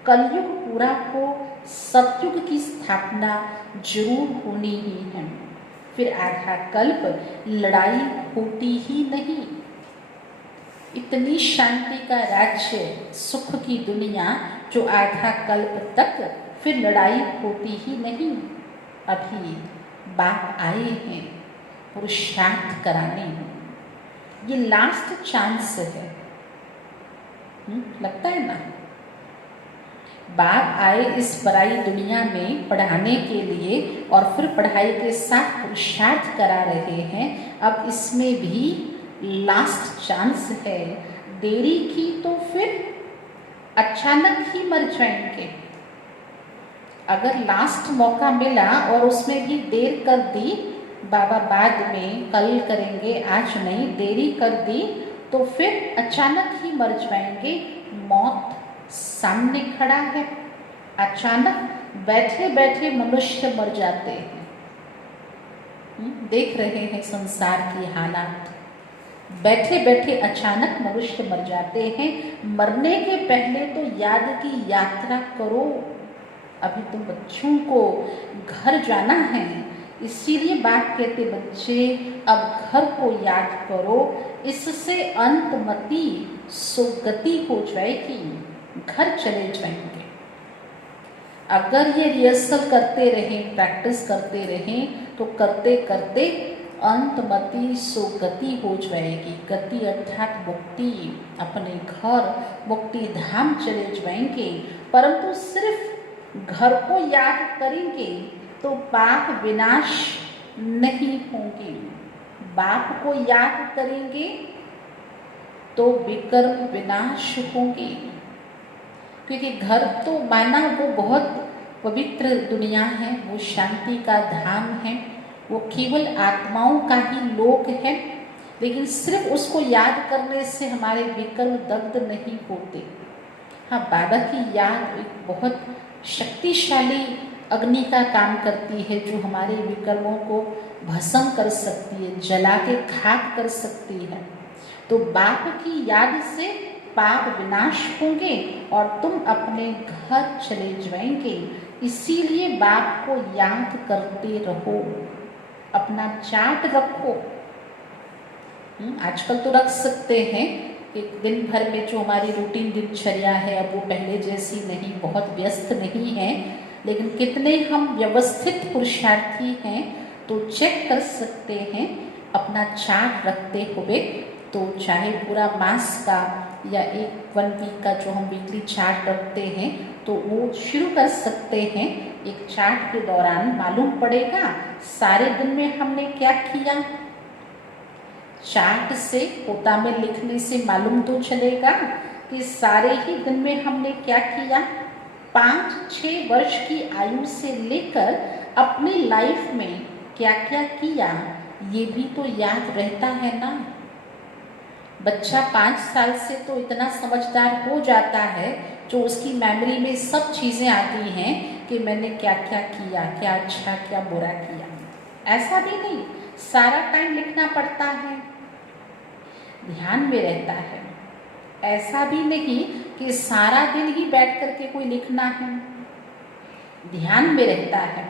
कलयुग पूरा हो, सतयुग की स्थापना जरूर होनी ही है। फिर आधा कल्प लड़ाई होती ही नहीं। इतनी शांति का राज्य, सुख की दुनिया जो आधा कल्प तक फिर लड़ाई होती ही नहीं। अभी बाप आए हैं पुरुषार्थ कराने, ये लास्ट चांस है। लगता है ना, बाप आए इस पराई दुनिया में पढ़ाने के लिए और फिर पढ़ाई के साथ पुरुषार्थ करा रहे हैं। अब इसमें भी लास्ट चांस है। देरी की तो फिर अचानक ही मर जाएंगे। अगर लास्ट मौका मिला और उसमें भी देर कर दी, बाबा बाद में कल करेंगे आज नहीं, देरी कर दी तो फिर अचानक ही मर जाएंगे। मौत सामने खड़ा है, अचानक बैठे बैठे मनुष्य मर जाते हैं। देख रहे हैं संसार की हालात, बैठे बैठे अचानक मनुष्य मर जाते हैं। मरने के पहले तो याद की यात्रा करो। अभी तो बच्चों को घर जाना है, इसीलिए बाप कहते बच्चे अब घर को याद करो, इससे अंतमति सुगति हो जाएगी, घर चले जाएंगे। अगर ये रिहर्सल करते रहें, प्रैक्टिस करते रहें, तो करते करते अंतमति सुगति हो जाएगी। गति अर्थात मुक्ति, अपने घर मुक्ति धाम चले जाएंगे। परंतु सिर्फ घर को याद करेंगे तो पाप विनाश नहीं होंगे। बाप को याद करेंगे तो विकर्म विनाश होंगे। क्योंकि घर तो माना वो बहुत पवित्र दुनिया है, वो शांति का धाम है, वो केवल आत्माओं का ही लोक है। लेकिन सिर्फ उसको याद करने से हमारे विकर्म दग्ध नहीं होते। हाँ, बाबा की याद एक बहुत शक्तिशाली अग्नि का काम करती है, जो हमारे विकर्मों को भस्म कर सकती है, जला के खाक कर सकती है। तो बाप की याद से पाप विनाश होंगे और तुम अपने घर चले जाएंगे। इसीलिए बाप को याद करते रहो, अपना चार्ट रखो। आजकल तो रख सकते हैं कि दिन भर में जो हमारी रूटीन दिनचर्या है अब वो पहले जैसी नहीं, बहुत व्यस्त नहीं है, लेकिन कितने हम व्यवस्थित पुरुषार्थी हैं तो चेक कर सकते हैं अपना चार्ट रखते हुए। तो चाहे पूरा मास का या एक 1 वीक का जो हम वीकली चार्ट रखते हैं तो वो शुरू कर सकते हैं। एक चार्ट के दौरान मालूम पड़ेगा सारे दिन में हमने क्या किया। चार्ट से पोता में लिखने से मालूम तो चलेगा कि सारे ही दिन में हमने क्या किया। 5-6 वर्ष की आयु से लेकर अपनी लाइफ में क्या क्या किया, ये भी तो याद रहता है ना। बच्चा 5 साल से तो इतना समझदार हो जाता है जो उसकी मेमोरी में सब चीज़ें आती हैं कि मैंने क्या क्या किया, क्या अच्छा क्या बुरा किया। ऐसा भी नहीं सारा टाइम लिखना पड़ता है, ध्यान में रहता है। ऐसा भी नहीं कि सारा दिन ही बैठ करके कोई लिखना है, ध्यान में रहता है।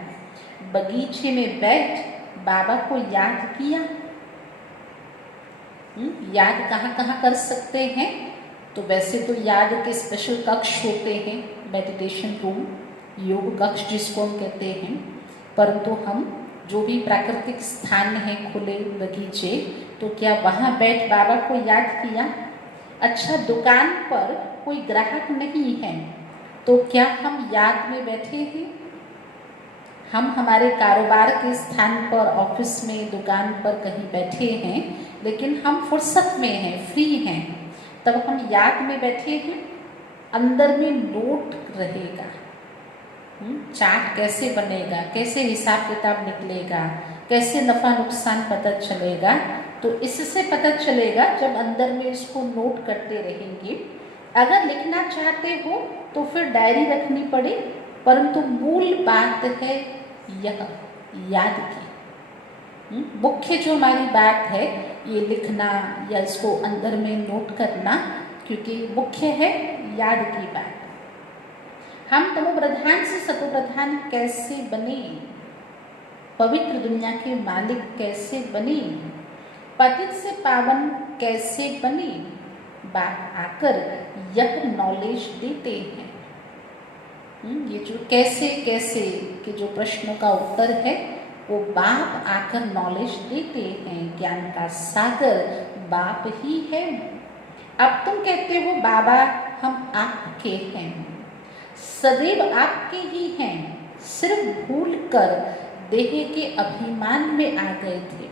बगीचे में बैठ बाबा को याद किया। याद कहाँ कहाँ कर सकते हैं? तो वैसे तो याद के स्पेशल कक्ष होते हैं, मेडिटेशन रूम, योग कक्ष जिसको हम कहते हैं। परंतु हम जो भी प्राकृतिक स्थान है, खुले बगीचे, तो क्या वहाँ बैठ बाबा को याद किया? अच्छा, दुकान पर कोई ग्राहक नहीं है तो क्या हम याद में बैठे हैं? हम हमारे कारोबार के स्थान पर, ऑफिस में, दुकान पर कहीं बैठे हैं, लेकिन हम फुर्सत में हैं, फ्री हैं, तब हम याद में बैठे हैं। अंदर में नोट रहेगा, चार्ट कैसे बनेगा, कैसे हिसाब किताब निकलेगा, कैसे नफा नुकसान पता चलेगा। तो इससे पता चलेगा जब अंदर में इसको नोट करते रहेंगे। अगर लिखना चाहते हो तो फिर डायरी रखनी पड़े, परंतु मूल बात है यह याद की। मुख्य जो हमारी बात है ये लिखना या इसको अंदर में नोट करना, क्योंकि मुख्य है याद की बात। हम तमो प्रधान से सतो प्रधान कैसे बने, पवित्र दुनिया के मालिक कैसे बने, पतित से पावन कैसे बने, बाप आकर यह नॉलेज देते हैं। ये जो कैसे कैसे के जो प्रश्नों का उत्तर है वो बाप आकर नॉलेज देते हैं। ज्ञान का सागर बाप ही है। अब तुम कहते हो बाबा हम आपके हैं, सदैव आपके ही हैं, सिर्फ भूल कर देह के अभिमान में आ गए थे।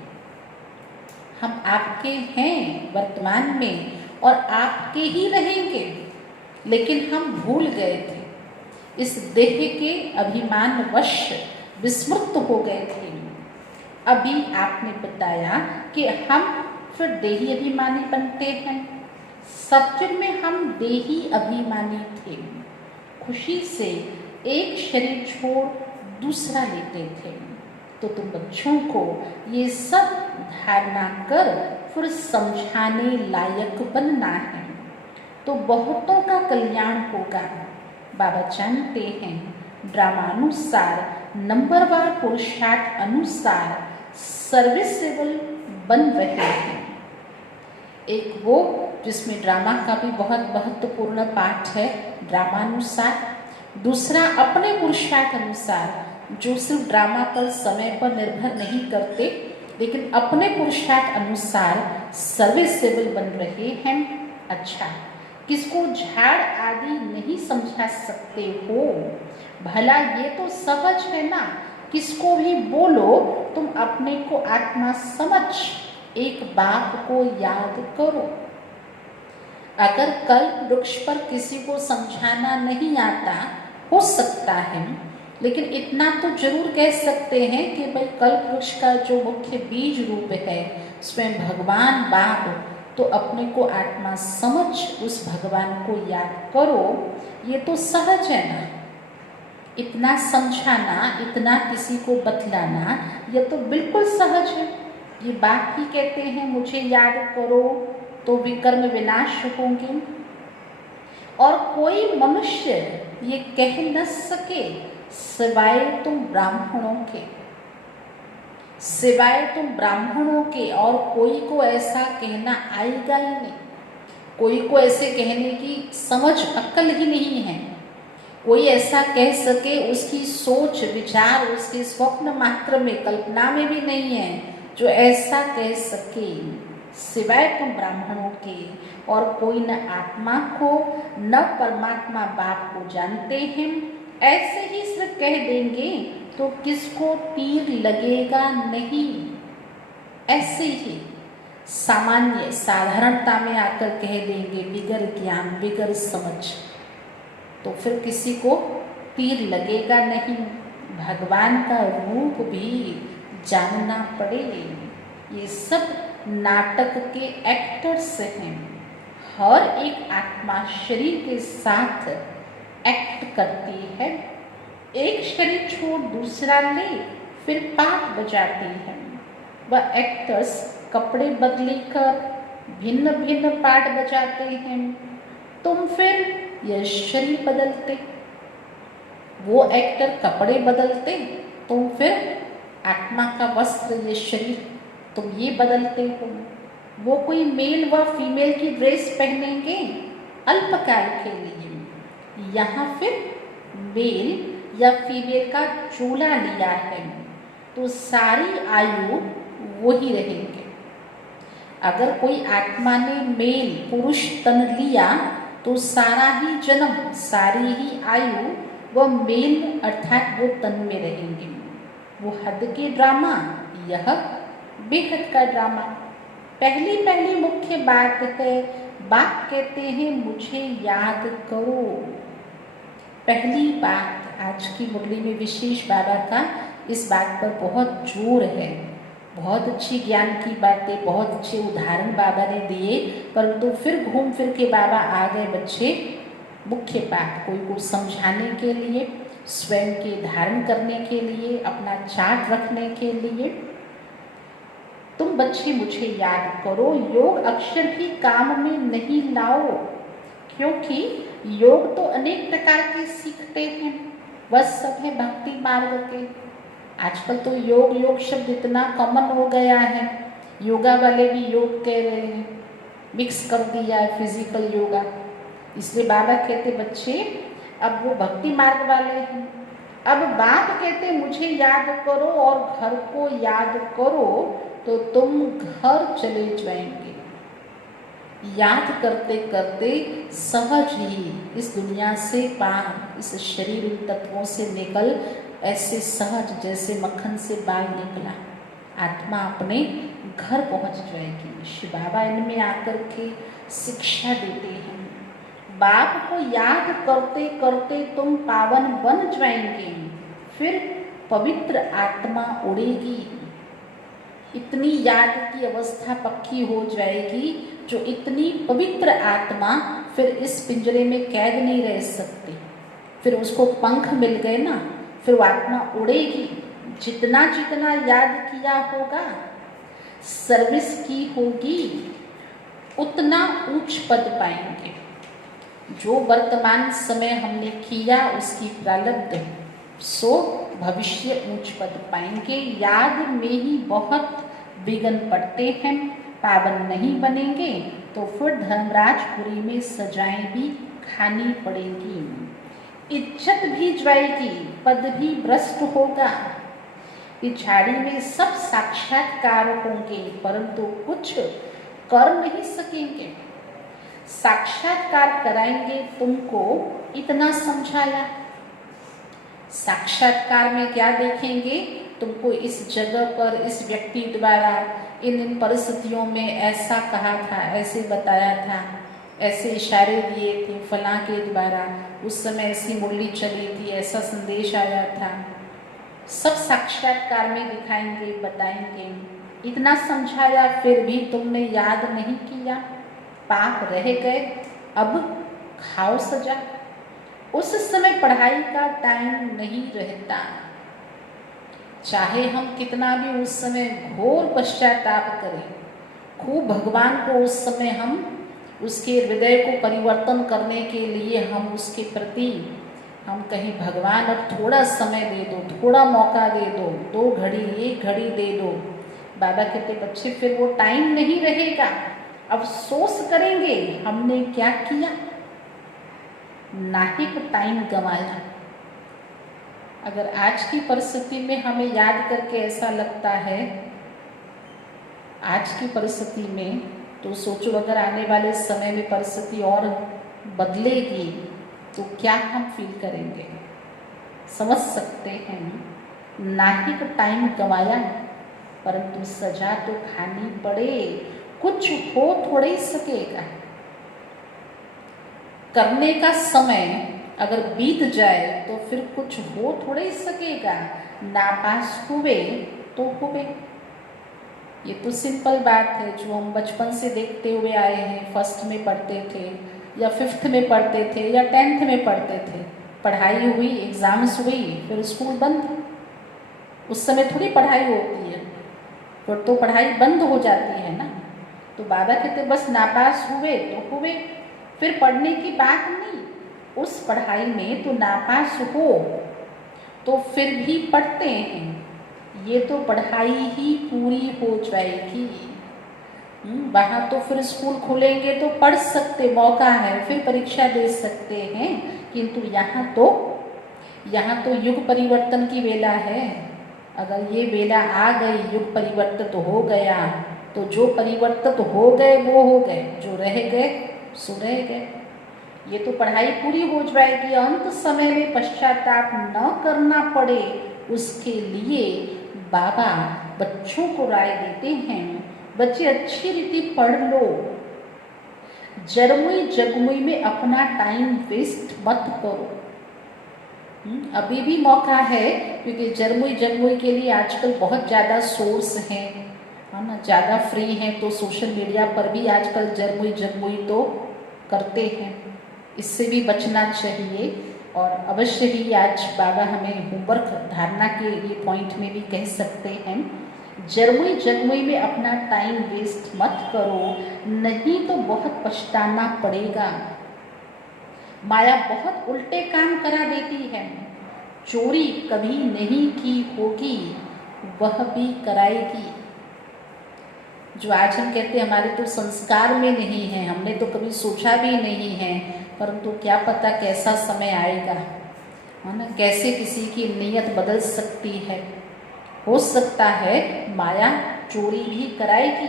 हम आपके हैं वर्तमान में और आपके ही रहेंगे, लेकिन हम भूल गए थे, इस देह के अभिमान वश विस्मृत हो गए थे। अभी आपने बताया कि हम फिर देही अभिमानी बनते हैं। सत्युग में हम देही अभिमानी थे, खुशी से एक शरीर छोड़ दूसरा लेते थे। तो तुम बच्चों को ये सब धारणा कर फिर समझाने लायक बनना है, तो बहुतों का कल्याण होगा। बाबा जानते हैं ड्रामानुसार, नंबरवार पुरुषार्थ अनुसार सर्विसेबल बन रहे हैं। एक वो जिसमें ड्रामा का भी बहुत महत्वपूर्ण पाठ है, ड्रामानुसार। दूसरा अपने पुरुषार्थ अनुसार, जो सिर्फ ड्रामा पर समय पर निर्भर नहीं करते, लेकिन अपने पुरुषार्थ अनुसार सर्विसेबल बन रहे हैं। अच्छा, किसको झाड़ आदि नहीं समझा सकते हो? भला ये तो सहज है ना, किसको भी बोलो तुम अपने को आत्मा समझ, एक बाप को याद करो। अगर कल्प वृक्ष पर किसी को समझाना नहीं आता, हो सकता है, लेकिन इतना तो जरूर कह सकते हैं कि भाई कल्प वृक्ष का जो मुख्य बीज रूप है उसमें भगवान बाप, तो अपने को आत्मा समझ उस भगवान को याद करो। ये तो सहज है ना, इतना समझाना, इतना किसी को बतलाना, ये तो बिल्कुल सहज है। ये बाप ही कहते हैं मुझे याद करो तो विकर्म विनाश होंगे। और कोई मनुष्य ये कह न सके सिवाय तुम ब्राह्मणों के, सिवाय तुम ब्राह्मणों के, और कोई को ऐसा कहना आएगा ही नहीं। कोई को ऐसे कहने की समझ अक्ल ही नहीं है। कोई ऐसा कह सके, उसकी सोच विचार, उसके स्वप्न मात्र में, कल्पना में भी नहीं है जो ऐसा कह सके सिवाय तुम ब्राह्मणों के। और कोई न आत्मा को न परमात्मा बाप को जानते हैं। ऐसे ही सिर्फ कह देंगे तो किसको तीर लगेगा नहीं। ऐसे ही सामान्य साधारणता में आकर कह देंगे बिगर ज्ञान बिगर समझ, तो फिर किसी को तीर लगेगा नहीं। भगवान का रूप भी जानना पड़े। ये सब नाटक के एक्टर्स हैं। हर एक आत्मा शरीर के साथ एक्ट करती है। एक शरीर छोड़ दूसरा ले फिर पाठ बजाती है। वह एक्टर्स कपड़े बदली कर भिन्न भिन्न पाठ बजाते हैं। तुम फिर यह शरीर बदलते, वो एक्टर कपड़े बदलते, तुम फिर आत्मा का वस्त्र ये शरीर तुम ये बदलते हो। वो कोई मेल व फीमेल की ड्रेस पहनेंगे अल्पकाल के लिए, यहाँ फिर मेल या फीमेल का चोला लिया है तो सारी आयु वो ही रहेंगे। अगर कोई आत्मा ने मेल पुरुष तन लिया तो सारा ही जन्म सारी ही आयु वह मेल अर्थात वो तन में रहेंगे। वो हद के ड्रामा, यह बेहद का ड्रामा। पहली मुख्य बात है, बाप कहते हैं मुझे याद करो। पहली बात आज की मुरली में विशेष बाबा का इस बात पर बहुत जोर है। बहुत अच्छी ज्ञान की बातें, बहुत अच्छे उदाहरण बाबा ने दिए, परंतु फिर घूम फिर के बाबा आ गए बच्चे मुख्य बात कोई को समझाने के लिए, स्वयं के धारण करने के लिए, अपना चार्ट रखने के लिए। तुम बच्चे मुझे याद करो, योग अक्षर भी काम में नहीं लाओ, क्योंकि योग तो अनेक प्रकार के सीखते हैं, वह सब है भक्ति मार्ग के। आजकल तो योग शब्द इतना कॉमन हो गया है, योगा वाले भी योग कह रहे हैं, मिक्स कर दिया है फिजिकल योगा। इसलिए बाबा कहते बच्चे अब वो भक्ति मार्ग वाले हैं। अब बाप कहते मुझे याद करो और घर को याद करो, तो तुम घर चले जाएंगे। याद करते करते सहज ही इस दुनिया से पार, इस शरीर तत्वों से निकल ऐसे सहज जैसे मक्खन से बाल निकला, आत्मा अपने घर पहुंच जाएगी। श्री बाबा इनमें आकर के शिक्षा देते हैं। बाप को याद करते करते तुम पावन बन जाएंगे, फिर पवित्र आत्मा उड़ेगी। इतनी याद की अवस्था पक्की हो जाएगी, जो इतनी पवित्र आत्मा फिर इस पिंजरे में कैद नहीं रह सकती। फिर उसको पंख मिल गए ना, फिर वो आत्मा उड़ेगी। जितना जितना याद किया होगा, सर्विस की होगी, उतना ऊंच पद पाएंगे। जो वर्तमान समय हमने किया उसकी प्रारब्ध, सो भविष्य ऊंच पद पाएंगे। याद में ही बहुत विघ्न पड़ते हैं, पावन नहीं बनेंगे तो फिर धर्मराजपुरी में सजाएं भी खानी पड़ेंगी। इज्जत भी जाएगी, पद भी भ्रष्ट होगा। पिछाड़ी में सब साक्षात्कार होंगे, परंतु कुछ कर नहीं सकेंगे। साक्षात्कार कराएंगे तुमको, इतना समझाया। साक्षात्कार में क्या देखेंगे? तुमको इस जगह पर इस व्यक्ति द्वारा इन परिस्थितियों में ऐसा कहा था, ऐसे बताया था, ऐसे इशारे दिए थे फलां के द्वारा, उस समय ऐसी मुरली चली थी, ऐसा संदेश आया था। सब साक्षात्कार में दिखाएंगे, बताएंगे। इतना समझाया, फिर भी तुमने याद नहीं किया, पाप रह गए, अब खाओ सजा। उस समय पढ़ाई का टाइम नहीं रहता। चाहे हम कितना भी उस समय घोर पश्चाताप करें, खूब भगवान को उस समय हम उसके हृदय को परिवर्तन करने के लिए हम उसके प्रति हम कहीं भगवान अब थोड़ा समय दे दो, थोड़ा मौका दे दो, 2 घड़ी 1 घड़ी दे दो। बाबा कहते बच्चे फिर वो टाइम नहीं रहेगा, अफसोस करेंगे हमने क्या किया, नाहिक टाइम गंवाया। अगर आज की परिस्थिति में हमें याद करके ऐसा लगता है, आज की परिस्थिति में, तो सोचो अगर आने वाले समय में परिस्थिति और बदलेगी तो क्या हम फील करेंगे। समझ सकते हैं, नाहिक टाइम गंवाया, परंतु सजा तो खानी पड़े। कुछ हो थोड़े ही सकेगा। करने का समय अगर बीत जाए तो फिर कुछ हो थोड़े ही सकेगा। नापास हुए तो हुए, ये तो सिंपल बात है जो हम बचपन से देखते हुए आए हैं। फर्स्ट में पढ़ते थे या फिफ्थ में पढ़ते थे या 10th में पढ़ते थे, पढ़ाई हुई, एग्ज़ाम्स हुई, फिर स्कूल बंद। उस समय थोड़ी पढ़ाई होती है, फिर तो पढ़ाई बंद हो जाती है ना। तो बाबा कहते बस नापास हुए तो हुए, फिर पढ़ने की बात नहीं। उस पढ़ाई में तो नापास हो तो फिर भी पढ़ते हैं, ये तो पढ़ाई ही पूरी हो जाएगी। वहाँ तो फिर स्कूल खुलेंगे तो पढ़ सकते, मौका है, फिर परीक्षा दे सकते हैं। किंतु यहाँ तो युग परिवर्तन की वेला है। अगर ये वेला आ गई, युग परिवर्तित हो गया, तो जो परिवर्तित हो गए वो हो गए, जो रह गए सो रह गए। ये तो पढ़ाई पूरी हो जाएगी, अंत समय में पश्चाताप न करना पड़े, उसके लिए बाबा बच्चों को राय देते हैं, बच्चे अच्छी रीति पढ़ लो, जरमुई जगमुई में अपना टाइम वेस्ट मत करो। अभी भी मौका है, क्योंकि जरमुई जगमुई के लिए आजकल बहुत ज़्यादा सोर्स हैं, है ना, ज़्यादा फ्री हैं। तो सोशल मीडिया पर भी आजकल जरमुई जगमुई तो करते हैं, इससे भी बचना चाहिए। और अवश्य ही आज बाबा हमें होमवर्क धारणा के ये पॉइंट में भी कह सकते हैं, जरमुई जगमुई में अपना टाइम वेस्ट मत करो, नहीं तो बहुत पछताना पड़ेगा। माया बहुत उल्टे काम करा देती है। चोरी कभी नहीं की होगी, वह भी कराएगी। जो आज हम कहते हैं हमारे तो संस्कार में नहीं है, हमने तो कभी सोचा भी नहीं है, परंतु क्या पता कैसा समय आएगा, है ना, कैसे किसी की नीयत बदल सकती है। हो सकता है माया चोरी भी कराएगी,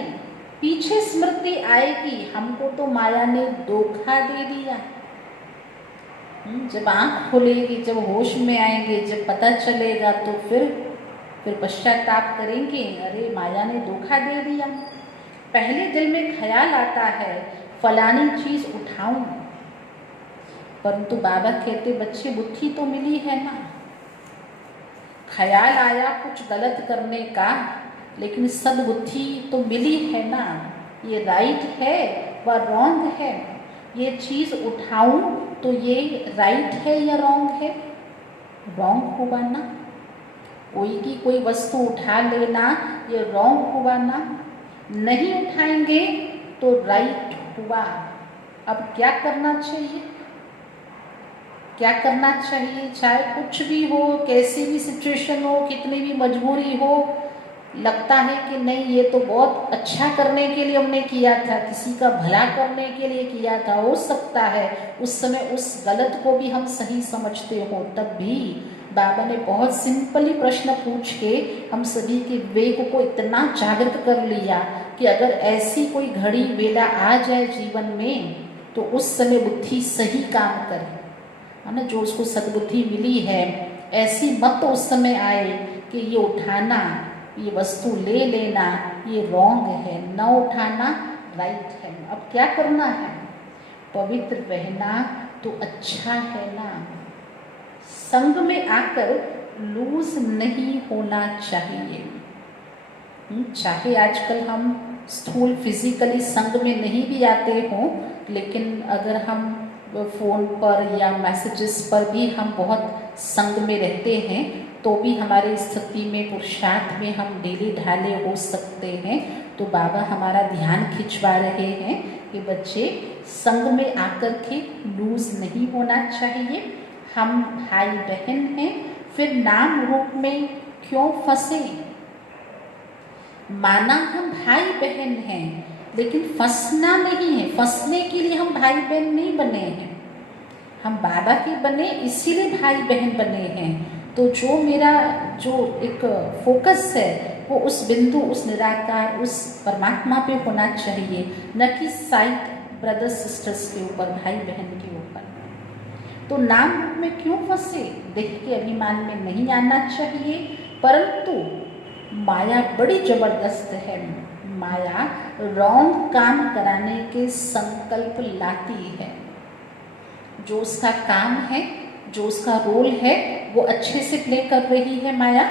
पीछे स्मृति आएगी, हमको तो माया ने धोखा दे दिया। जब आँख खुलेगी, जब होश में आएंगे, जब पता चलेगा, तो फिर पश्चाताप करेंगे, अरे माया ने धोखा दे दिया। पहले दिल में ख्याल आता है फलानी चीज़ उठाऊं, परंतु बाबा कहते बच्चे बुद्धि तो मिली है ना। ख्याल आया कुछ गलत करने का, लेकिन सद्बुद्धि तो मिली है ना, ये राइट है व रॉन्ग है, ये चीज़ उठाऊं तो ये राइट है या रॉन्ग है, रॉन्ग हुआ ना। कोई की कोई वस्तु उठा लेना ये रॉन्ग हुआ ना, नहीं उठाएंगे तो राइट हुआ। अब क्या करना चाहिए, क्या करना चाहिए, चाहे कुछ भी हो, कैसी भी सिचुएशन हो, कितनी भी मजबूरी हो, लगता है कि नहीं ये तो बहुत अच्छा करने के लिए हमने किया था, किसी का भला करने के लिए किया था, हो सकता है उस समय उस गलत को भी हम सही समझते हो, तब भी बाबा ने बहुत सिंपली प्रश्न पूछ के हम सभी के विवेक को इतना जागृत कर लिया कि अगर ऐसी कोई घड़ी वेला आ जाए जीवन में, तो उस समय बुद्धि सही काम करे, है ना, जो उसको सद्बुद्धि मिली है, ऐसी मत उस समय आए कि ये उठाना, ये वस्तु ले लेना ये रॉन्ग है, न उठाना राइट है। अब क्या करना है, पवित्र रहना तो अच्छा है ना, संग में आकर लूज नहीं होना चाहिए। चाहे आजकल हम स्थूल फिजिकली संग में नहीं भी आते हों, लेकिन अगर हम फ़ोन पर या मैसेजेस पर भी हम बहुत संग में रहते हैं, तो भी हमारी स्थिति में पुरुषार्थ में हम ढीले ढाले हो सकते हैं। तो बाबा हमारा ध्यान खिंचवा रहे हैं कि बच्चे संग में आकर के लूज नहीं होना चाहिए। हम भाई बहन हैं, फिर नाम रूप में क्यों फंसे। माना हम भाई बहन हैं, लेकिन फंसना नहीं है, फंसने के लिए हम भाई बहन नहीं बने हैं, हम बाबा के बने इसीलिए भाई बहन बने हैं। तो जो मेरा जो एक फोकस है वो उस बिंदु, उस निराकार, उस परमात्मा पे होना चाहिए, न कि साइड ब्रदर्स सिस्टर्स के ऊपर, भाई बहन के ऊपर। तो नाम रूप में क्यों फंसे, देह के अभिमान में नहीं आना चाहिए। परंतु माया बड़ी जबरदस्त है, माया रॉन्ग काम कराने के संकल्प लाती है। जो उसका काम है, जो उसका रोल है, वो अच्छे से प्ले कर रही है माया,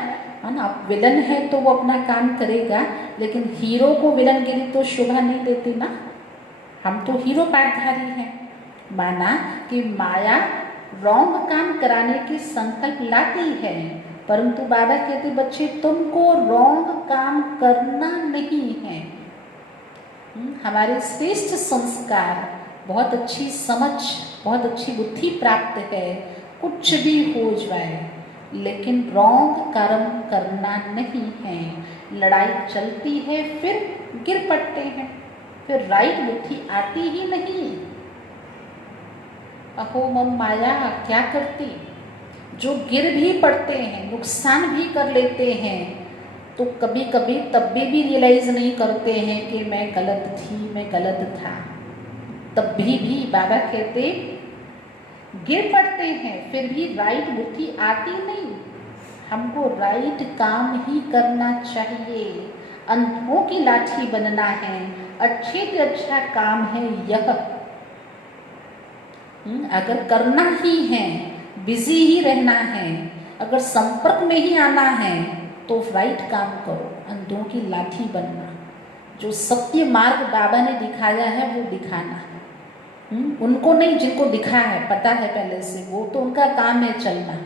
है ना। विलन है तो वो अपना काम करेगा, लेकिन हीरो को विलनगिरी तो शोभा नहीं देती ना। हम तो हीरो पाठधारी हैं। माना कि माया रॉन्ग काम कराने की संकल्प लाती है, परंतु बाबा कहते बच्चे तुमको रॉन्ग काम करना नहीं है। हमारे श्रेष्ठ संस्कार, बहुत अच्छी समझ, बहुत अच्छी बुद्धि प्राप्त है, कुछ भी हो जाए, लेकिन रॉन्ग कर्म करना नहीं है। लड़ाई चलती है, फिर गिर पड़ते हैं, फिर राइट बुद्धि आती ही नहीं। अहो मम माया क्या करती, जो गिर भी पड़ते हैं, नुकसान भी कर लेते हैं, तो कभी कभी तब भी रियलाइज नहीं करते हैं कि मैं गलत थी, मैं गलत था। तब भी बाबा कहते गिर पड़ते हैं, फिर भी राइट बुद्धि आती नहीं। हमको राइट काम ही करना चाहिए। अंधों की लाठी बनना है, अच्छे से अच्छा काम है यह। अगर करना ही है, बिजी ही रहना है, अगर संपर्क में ही आना है, तो राइट काम करो। अंधों की लाठी बनना, जो सत्य मार्ग बाबा ने दिखाया है वो दिखाना है। उनको नहीं, जिनको दिखा है, पता है पहले से, वो तो उनका काम है चलना,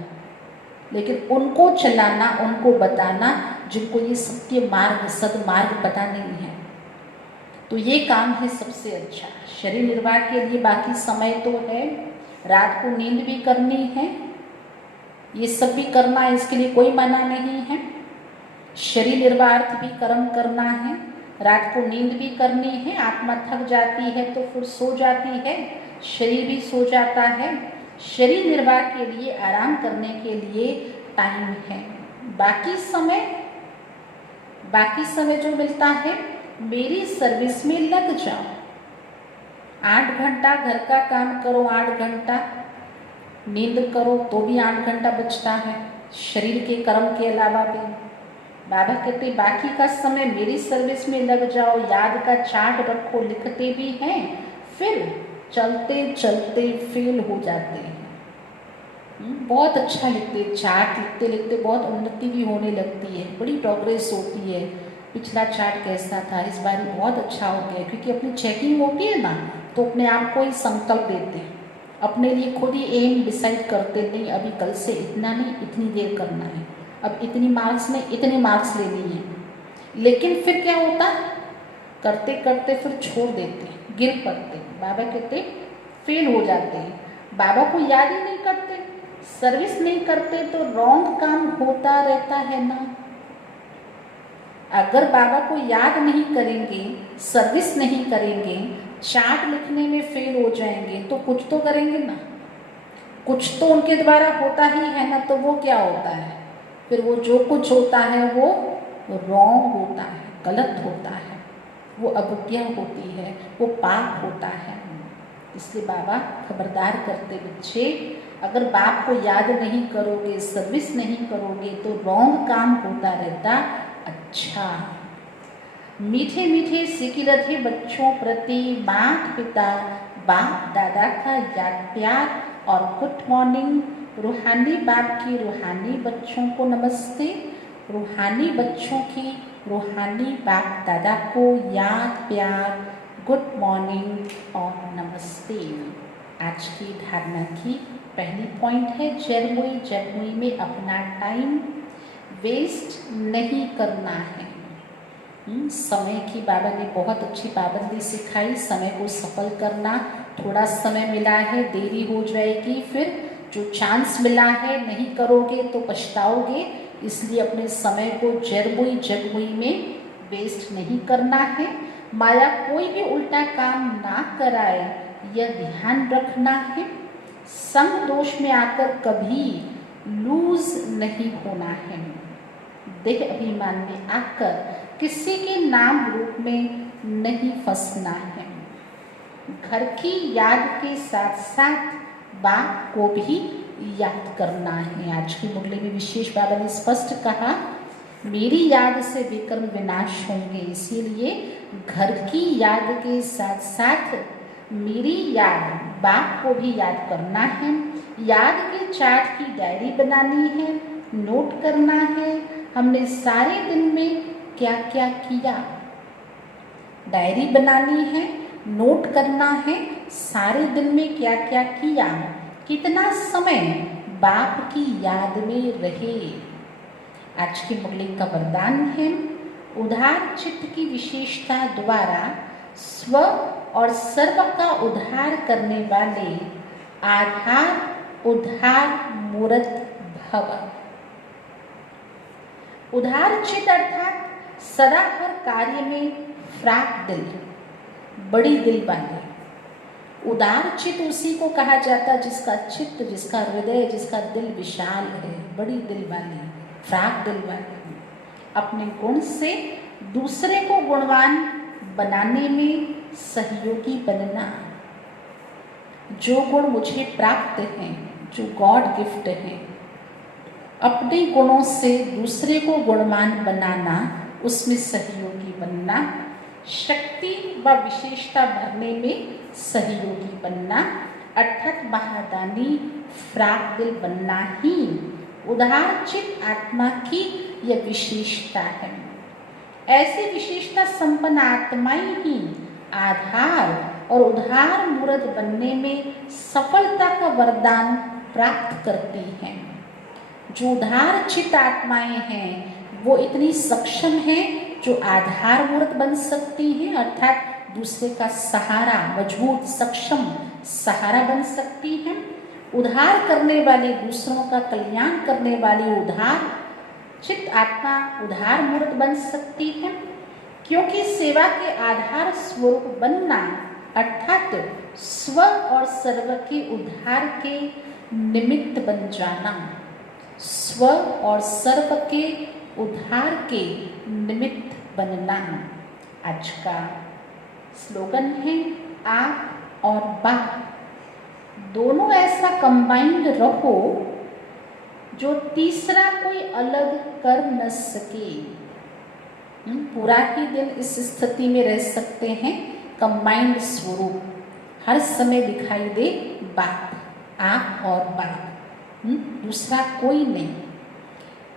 लेकिन उनको चलाना, उनको बताना जिनको ये सत्य मार्ग, सदमार्ग पता नहीं है, तो ये काम है सबसे अच्छा। शरीर निर्वाह के लिए बाकी समय तो है, रात को नींद भी करनी है, ये सब भी करना है, इसके लिए कोई मना नहीं है। शरीर निर्वाह भी कर्म करना है, रात को नींद भी करनी है। आत्मा थक जाती है तो फिर सो जाती है, शरीर भी सो जाता है। शरीर निर्वाह के लिए, आराम करने के लिए टाइम है। बाकी समय जो मिलता है, मेरी सर्विस में लग जाओ। 8 घंटा घर का काम करो, 8 घंटा नींद करो, तो भी 8 घंटा बचता है शरीर के कर्म के अलावा भी। बाबा कहते बाकी का समय मेरी सर्विस में लग जाओ, याद का चार्ट रखो, लिखते भी हैं, फिर चलते चलते फेल हो जाते हैं। बहुत अच्छा लिखते, चार्ट लिखते लिखते बहुत उन्नति भी होने लगती है, बड़ी प्रोग्रेस होती है। पिछला चार्ट कैसा था, इस बार बहुत अच्छा हो गया, क्योंकि अपनी चेकिंग होती है ना, तो अपने आप को ही संकल्प देते हैं, अपने लिए खुद ही एम डिसाइड करते, नहीं अभी कल से इतना नहीं, इतनी देर करना है, अब इतनी मार्क्स में इतने मार्क्स लेनी है। लेकिन फिर क्या होता, करते करते फिर छोड़ देते, गिर पड़ते। बाबा कहते फेल हो जाते हैं, बाबा को याद ही नहीं करते, सर्विस नहीं करते, तो रॉन्ग काम होता रहता है ना। अगर बाबा को याद नहीं करेंगे, सर्विस नहीं करेंगे, चार्ट लिखने में फेल हो जाएंगे, तो कुछ तो करेंगे ना, कुछ तो उनके द्वारा होता ही है ना। तो वो क्या होता है, फिर वो जो कुछ होता है वो रॉन्ग होता है, गलत होता है, वो अविद्या होती है, वो पाप होता है। इसलिए बाबा खबरदार करते बच्चे, अगर बाप को याद नहीं करोगे, सर्विस नहीं करोगे, तो रॉन्ग काम होता रहता। अच्छा, मीठे मीठे सिकिलत है बच्चों प्रति माता पिता बाप दादा का याद प्यार और गुड मॉर्निंग। रूहानी बाप की रूहानी बच्चों को नमस्ते, रूहानी बच्चों की रूहानी बाप दादा को याद प्यार, गुड मॉर्निंग और नमस्ते। आज की धारणा की पहली पॉइंट है, जगमुई में अपना टाइम वेस्ट नहीं करना है। समय की बाबा ने बहुत अच्छी पाबंदी सिखाई, समय को सफल करना। थोड़ा समय मिला है, देरी हो जाएगी, फिर जो चांस मिला है नहीं करोगे तो पछताओगे। इसलिए अपने समय को जगमुई में वेस्ट नहीं करना है। माया कोई भी उल्टा काम ना कराए, यह ध्यान रखना है। संग दोष में आकर कभी लूज नहीं होना है। देह अभिमान में आकर किसी के नाम रूप में नहीं फंसना है। घर की याद के साथ साथ बाप को भी याद करना है। आज की मुरली में विशेष बाबा ने स्पष्ट कहा मेरी याद से विकर्म विनाश होंगे, इसीलिए घर की याद के साथ साथ मेरी याद, बाप को भी याद करना है। याद के चार्ट की डायरी बनानी है, नोट करना है हमने सारे दिन में क्या क्या किया। डायरी बनानी है, नोट करना है सारे दिन में क्या क्या किया, कितना समय बाप की याद में रहे। आज की मुरली का वरदान है, उधार चित्त की विशेषता द्वारा स्व और सर्व का उद्धार करने वाले आधार उद्धार मूर्त भव। उधार चित्त अर्थात सदा हर कार्य में फ्राक दिल, बड़ी दिल वाले। उदार चित्त उसी को कहा जाता है जिसका चित्त, जिसका हृदय, जिसका दिल विशाल है, बड़ी दिल वाले, फ्राक दिल वाले। अपने गुण से दूसरे को गुणवान बनाने में सहयोगी बनना। जो गुण मुझे प्राप्त हैं, जो गॉड गिफ्ट हैं, अपने गुणों से दूसरे को गुणवान बनाना, उसमें सहयोगी बनना। शक्ति व विशेषता भरने में सहयोगी बनना, अर्थात महादानी फ्राक दिल बनना ही उदार चित्त आत्मा की यह विशेषता है। ऐसी विशेषता संपन्न आत्माएं ही आधार और उधार मूर्त बनने में सफलता का वरदान प्राप्त करती हैं। जो उधार चित्त आत्माएं हैं वो इतनी सक्षम हैं जो आधार मूर्त बन सकती हैं, अर्थात दूसरे का सहारा, मजबूत सक्षम सहारा बन सकती हैं। उद्धार करने वाली, दूसरों का कल्याण करने वाली उद्धार चित्त आत्मा उद्धार मूर्त बन सकती है, क्योंकि सेवा के आधार स्वरूप बनना अर्थात स्व और सर्व के उद्धार के निमित्त बन जाना। स्व और सर्व के उद्धार के निमित्त बनना। आज का स्लोगन है, आप और बाप दोनों ऐसा कंबाइंड रहो जो तीसरा कोई अलग कर न सके। पूरा ही दिन इस स्थिति में रह सकते हैं, कंबाइंड स्वरूप हर समय दिखाई दे बाप, आप और बाप, दूसरा कोई नहीं।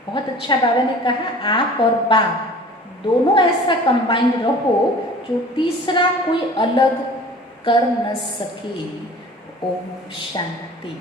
बहुत अच्छा बाबा ने कहा, आप और बाप दोनों ऐसा कंबाइंड रहो जो तीसरा कोई अलग कर न सके। ओम शांति।